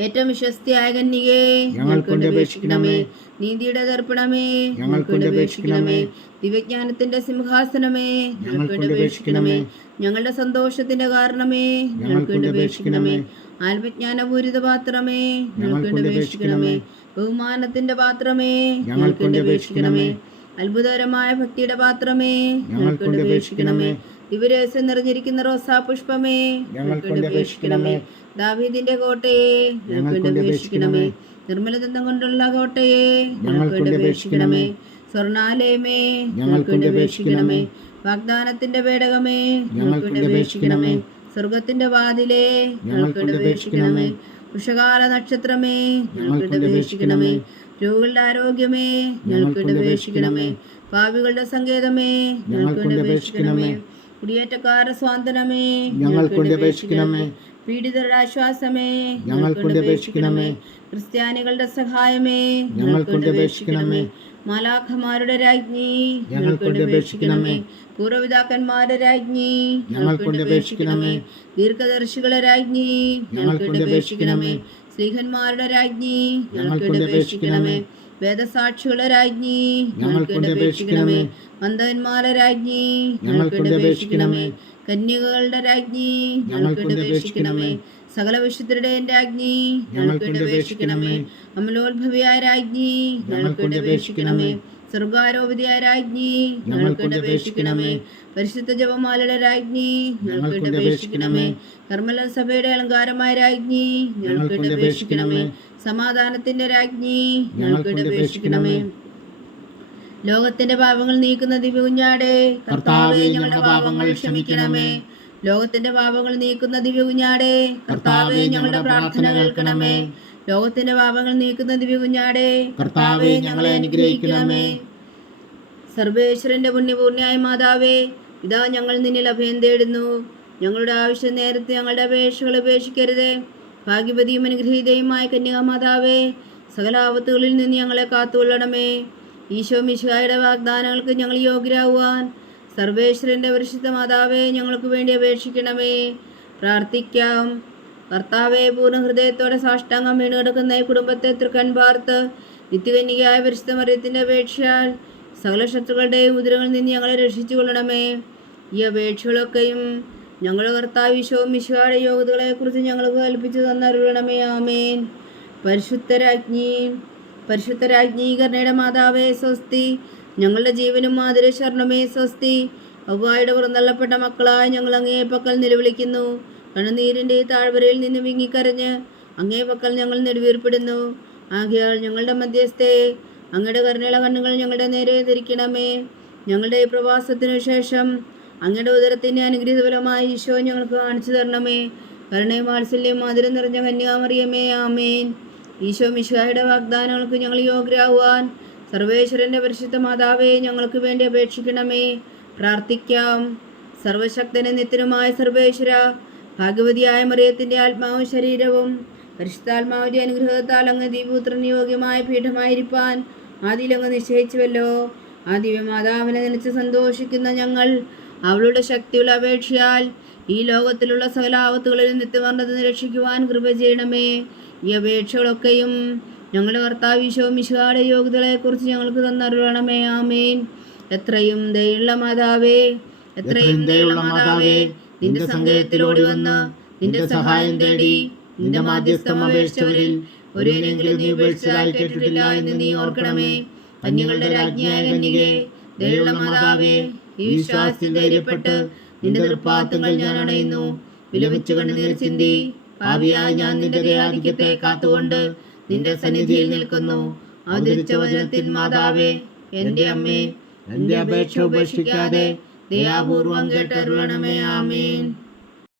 ഏറ്റവും വിശ്വസ്തയായ കന്യകേ, ഞങ്ങൾക്ക് വേണ്ടി അപേക്ഷിക്കണമേ. നീതിയുടെ ദർപ്പണമേ, ഞങ്ങൾക്ക് വേണ്ടി അപേക്ഷിക്കണമേ. ദിവ്യജ്ഞാനത്തിന്റെ സിംഹാസനമേ, ഞങ്ങൾക്ക് വേണ്ടി അപേക്ഷിക്കണമേ. ഞങ്ങളുടെ സന്തോഷത്തിന്റെ കാരണമേ, ഞങ്ങൾക്ക് വേണ്ടി അപേക്ഷിക്കണമേ. ആത്മജ്ഞാനപൂരിത പാത്രമേ, ഞങ്ങൾക്ക് വേണ്ടി അപേക്ഷിക്കണമേ. ബഹുമാനത്തിന്റെ പാത്രമേ, ഞങ്ങൾക്ക് വേണ്ടി അപേക്ഷിക്കണമേ. അത്ഭുതകരമായ ഭക്തിയുടെ പാത്രമേ, ഞങ്ങൾക്ക് വേണ്ടി അപേക്ഷിക്കണമേ. ദിവരസം നിറഞ്ഞിരിക്കുന്ന റോസാ പുഷ്പമേ, ഞങ്ങൾക്ക് വേണ്ടി അപേക്ഷിക്കണമേ. ദാവീദിന്റെ കോട്ടയെ, ഞങ്ങൾക്ക് വേണ്ടി അപേക്ഷിക്കണമേ. നിർമ്മലദന്തം കൊണ്ടുള്ള കോട്ടയെ, ഞങ്ങൾക്ക് വേണ്ടി അപേക്ഷിക്കണമേ. സ്വർണാലയമേ, ഞങ്ങൾക്ക് വേണ്ടി അപേക്ഷിക്കണമേ. വാഗ്ദാനത്തിന്റെ പേടകമേ, ഞങ്ങൾക്ക് വേണ്ടി അപേക്ഷിക്കണമേ. സ്വർഗത്തിന്റെ വാതിലേ, ഞങ്ങൾക്ക് വേണ്ടി അപേക്ഷിക്കണമേ. ഉഷകാല നക്ഷത്രമേ, ഞങ്ങൾക്ക് വേണ്ടി അപേക്ഷിക്കണമേ. രോഗികളുടെ ആരോഗ്യമേ, ഞങ്ങൾക്ക് വേണ്ടി അപേക്ഷിക്കണമേ. പാപികളുടെ സങ്കേതമേ, ഞങ്ങൾക്ക് വേണ്ടി അപേക്ഷിക്കണമേ. കുടിയേറ്റക്കാരുടെ സ്വാതന്ത്ര്യമേ, ഞങ്ങൾക്ക് വേണ്ടി അപേക്ഷിക്കണമേ. പീഡിതരുടെ ആശ്വാസമേ, ഞങ്ങൾക്ക് വേണ്ടി അപേക്ഷിക്കണമേ. ക്രിസ്ത്യാനികളുടെ സഹായമേ, ഞങ്ങൾക്ക് വേണ്ടി അപേക്ഷിക്കണമേ. മാലാഖമാരുടെ രാജ്ഞി, ഞങ്ങൾക്ക് വേണ്ടി അപേക്ഷിക്കണമേ. പൂർവ്വപിതാക്കന്മാരുടെ രാജ്ഞി, ഞങ്ങൾക്ക് വേണ്ടി അപേക്ഷിക്കണമേ. ദീർഘദർശികളുടെ രാജ്ഞി, ഞങ്ങൾക്ക് വേണ്ടി അപേക്ഷിക്കണമേ. സ്ത്രീഹന്മാരുടെ രാജ്ഞി, ഞങ്ങൾക്ക് വേണ്ടി അപേക്ഷിക്കണമേ. വേദസാക്ഷികളുടെ രാജ്ഞി, ഞങ്ങൾക്ക് വേണ്ടി അപേക്ഷിക്കണമേ. മന്ദന്മാരുടെ രാജ്ഞി, ഞങ്ങൾക്ക് വേണ്ടി അപേക്ഷിക്കണമേ. കന്യകകളുടെ രാജ്ഞി, ഞങ്ങൾക്ക് വേണ്ടി അപേക്ഷിക്കണമേ. സകല വിശുദ്ധരുടെയും രാജ്ഞി, ഞങ്ങൾക്ക് വേണ്ടി അപേക്ഷിക്കണമേ. അമലോത്ഭവിയായ രാജ്ഞി, ഞങ്ങൾക്ക് വേണ്ടി അപേക്ഷിക്കണമേ. സ്വർഗാരോപിതയായ രാജ്ഞി, ഞങ്ങൾക്ക് വേണ്ടി അപേക്ഷിക്കണമേ. പരിശുദ്ധ ജപമാലയുടെ രാജ്ഞി, ഞങ്ങൾക്ക് വേണ്ടി അപേക്ഷിക്കണമേ. കർമ്മല സഭയുടെ അലങ്കാരമായ രാജ്ഞി, ഞങ്ങൾക്ക് വേണ്ടി അപേക്ഷിക്കണമേ. സമാധാനത്തിന്റെ രാജ്ഞി, ഞങ്ങൾക്ക് വേണ്ടി അപേക്ഷിക്കണമേ. ലോകത്തിന്റെ പാപങ്ങൾ നീക്കുന്ന ദിവ്യകുഞ്ഞാടേ, കർത്താവേ ഞങ്ങളുടെ പാപങ്ങൾ ക്ഷമിക്കണമേ. ലോകത്തിന്റെ പാപങ്ങൾ നീക്കുന്ന ദിവ്യകുഞ്ഞാടേ, കർത്താവേ ഞങ്ങളുടെ പ്രാർത്ഥന കേൾക്കണമേ. ലോകത്തിന്റെ പാപങ്ങൾ നീക്കുന്ന ദിവ്യകുഞ്ഞാടേ, കർത്താവേ ഞങ്ങളെ അനുഗ്രഹിക്കണമേ. സർവേശ്വരന്റെ പുണ്യപൂർണ്ണയായ മാതാവേ, ഇതാ ഞങ്ങൾ നിന്നിൽ അഭയം തേടുന്നു. ഞങ്ങളുടെ ആവശ്യ നേരത്തെ ഞങ്ങളുടെ അപേക്ഷകൾ ഉപേക്ഷിക്കരുതേ. ഭാഗ്യവതിയും അനുഗ്രഹീതയുമായ കന്യകാമാതാവേ, സകല ആപത്തുകളിൽ നിന്ന് ഞങ്ങളെ കാത്തുകൊള്ളണമേ. ഈശോ മിശിഹായുടെ വാഗ്ദാനങ്ങൾക്ക് ഞങ്ങൾ യോഗ്യരാകുവാൻ സർവേശ്വരന്റെ പരിശുദ്ധ മാതാവേ, ഞങ്ങൾക്ക് വേണ്ടി അപേക്ഷിക്കണമേ. പ്രാർത്ഥിക്കാം. കർത്താവെ, പൂർണ്ണ ഹൃദയത്തോടെ സാഷ്ടാംഗം വീണ് കിടക്കുന്ന ഈ കുടുംബത്തെ തൃക്കൺ പാർത്ത് നിത്യകന്യകയായ പരിശുദ്ധ മറിയത്തിന്റെ അപേക്ഷയാൽ സകല ശത്രുക്കളുടെയും ഉദരങ്ങളിൽ നിന്ന് ഞങ്ങളെ രക്ഷിച്ചു കൊള്ളണമേ. ഈ അപേക്ഷകളൊക്കെയും ഞങ്ങളുടെ കർത്താവ് ഈശോ മിശിഹായുടെ യോഗ്യതകളെക്കുറിച്ച് ഞങ്ങൾക്ക് കൽപ്പിച്ചു തന്നരുളണമേ. ആമേൻ. പരിശുദ്ധരാജ്ഞി കരുണയുടെ മാതാവേ സ്വസ്തി. ഞങ്ങളുടെ ജീവനും മാതിര ശരണമേ സ്വസ്തി. അവ്വായുടെ പുറന്തള്ളപ്പെട്ട മക്കളായ ഞങ്ങൾ അങ്ങേ പക്കൽ നിലവിളിക്കുന്നു. കണ്ണുനീരിൻ്റെ താഴ്വരയിൽ നിന്ന് വിങ്ങിക്കരഞ്ഞ് അങ്ങേ പക്കൽ ഞങ്ങൾ നെടുവീർപ്പെടുന്നു. ആകയാൽ ഞങ്ങളുടെ മധ്യസ്ഥേ, അങ്ങയുടെ കരുണയുള്ള കണ്ണുകൾ ഞങ്ങളുടെ നേരെ ധരിക്കണമേ. ഞങ്ങളുടെ ഈ പ്രവാസത്തിനു ശേഷം അങ്ങയുടെ ഉദരത്തിൻ്റെ അനുഗ്രഹീതഫലമായി ഈശോ ഞങ്ങൾക്ക് കാണിച്ചു തരണമേ. കരുണയും വാത്സല്യം മധുരം നിറഞ്ഞ കന്യാമറിയമേ. ആമേൻ. ഈശോ മിശിഹായുടെ വാഗ്ദാനങ്ങൾക്ക് ഞങ്ങൾ യോഗ്യരാകുവാൻ സർവേശ്വരന്റെ പരിശുദ്ധ മാതാവേ, ഞങ്ങൾക്ക് വേണ്ടി അപേക്ഷിക്കണമേ. പ്രാർത്ഥിക്കാം. സർവശക്തനും നിത്യനുമായ സർവേശ്വര, ഭാഗ്യവതിയായ മറിയത്തിന്റെ ആത്മാവും ശരീരവും പരിശുദ്ധാത്മാവിന്റെ അനുഗ്രഹത്താൽ അങ്ങ് ദീപുത്രന് യോഗ്യമായ പീഠമായിരിക്കാൻ ആദിയിലങ്ങ് നിശ്ചയിച്ചുവല്ലോ. ആ ദിവ്യമാതാവിനെ നനച്ച് സന്തോഷിക്കുന്ന ഞങ്ങൾ അവളുടെ ശക്തിയുള്ള അപേക്ഷയാൽ ഈ ലോകത്തിലുള്ള സകല ആപത്തുകളിൽ നിത്യവർണ്ണത്തിന് രക്ഷിക്കുവാൻ കൃപ ചെയ്യണമേ. ഈ അപേക്ഷകളൊക്കെയും ഞങ്ങളുടെ കർത്താവ് ഈശോ മിശിഹായുടെ യോഗ്യതകളെക്കുറിച്ച് ഞങ്ങൾക്ക് തന്നരുളണമേ. ആമേൻ. എത്രയും ദയുള്ള മാതാവേ, എത്രയും ദയുള്ള മാതാവേ, നിന്റെ സങ്കേതത്തിലോടി വന്ന് നിന്റെ സഹായം തേടി നിന്റെ മാധ്യസ്ഥം അപേക്ഷിച്ചവരിൽ ഒരുവനെങ്കിലും നീ ഉപേക്ഷിച്ചതായി കേട്ടിട്ടില്ല എന്ന് നീ ഓർക്കണമേ. കന്യകളുടെ രാജ്ഞിയായ കന്യകേ, ദയുള്ള മാതാവേ, ഈ വിശ്വാസത്തിൽ ധൈര്യപ്പെട്ട് നിന്റെ തൃപ്പാദങ്ങൾ ഞാൻ അണയുന്നു. വിലപിച്ചു കണ്ണുനീർ ചിന്തി പാപിയായ ഞാൻ നിന്റെ ദയാധിക്യത്തെ കാത്തുകൊണ്ട് നിന്റെ സന്നിധിയിൽ നിൽക്കുന്നു. അവതരിച്ച വചനത്തിൽ മാതാവേ, എന്റെ അമ്മേ, എന്റെ അപേക്ഷ ഉപേക്ഷിക്കാതെ ദയാപൂർവം കേട്ടരുളണമേ. ആമേൻ.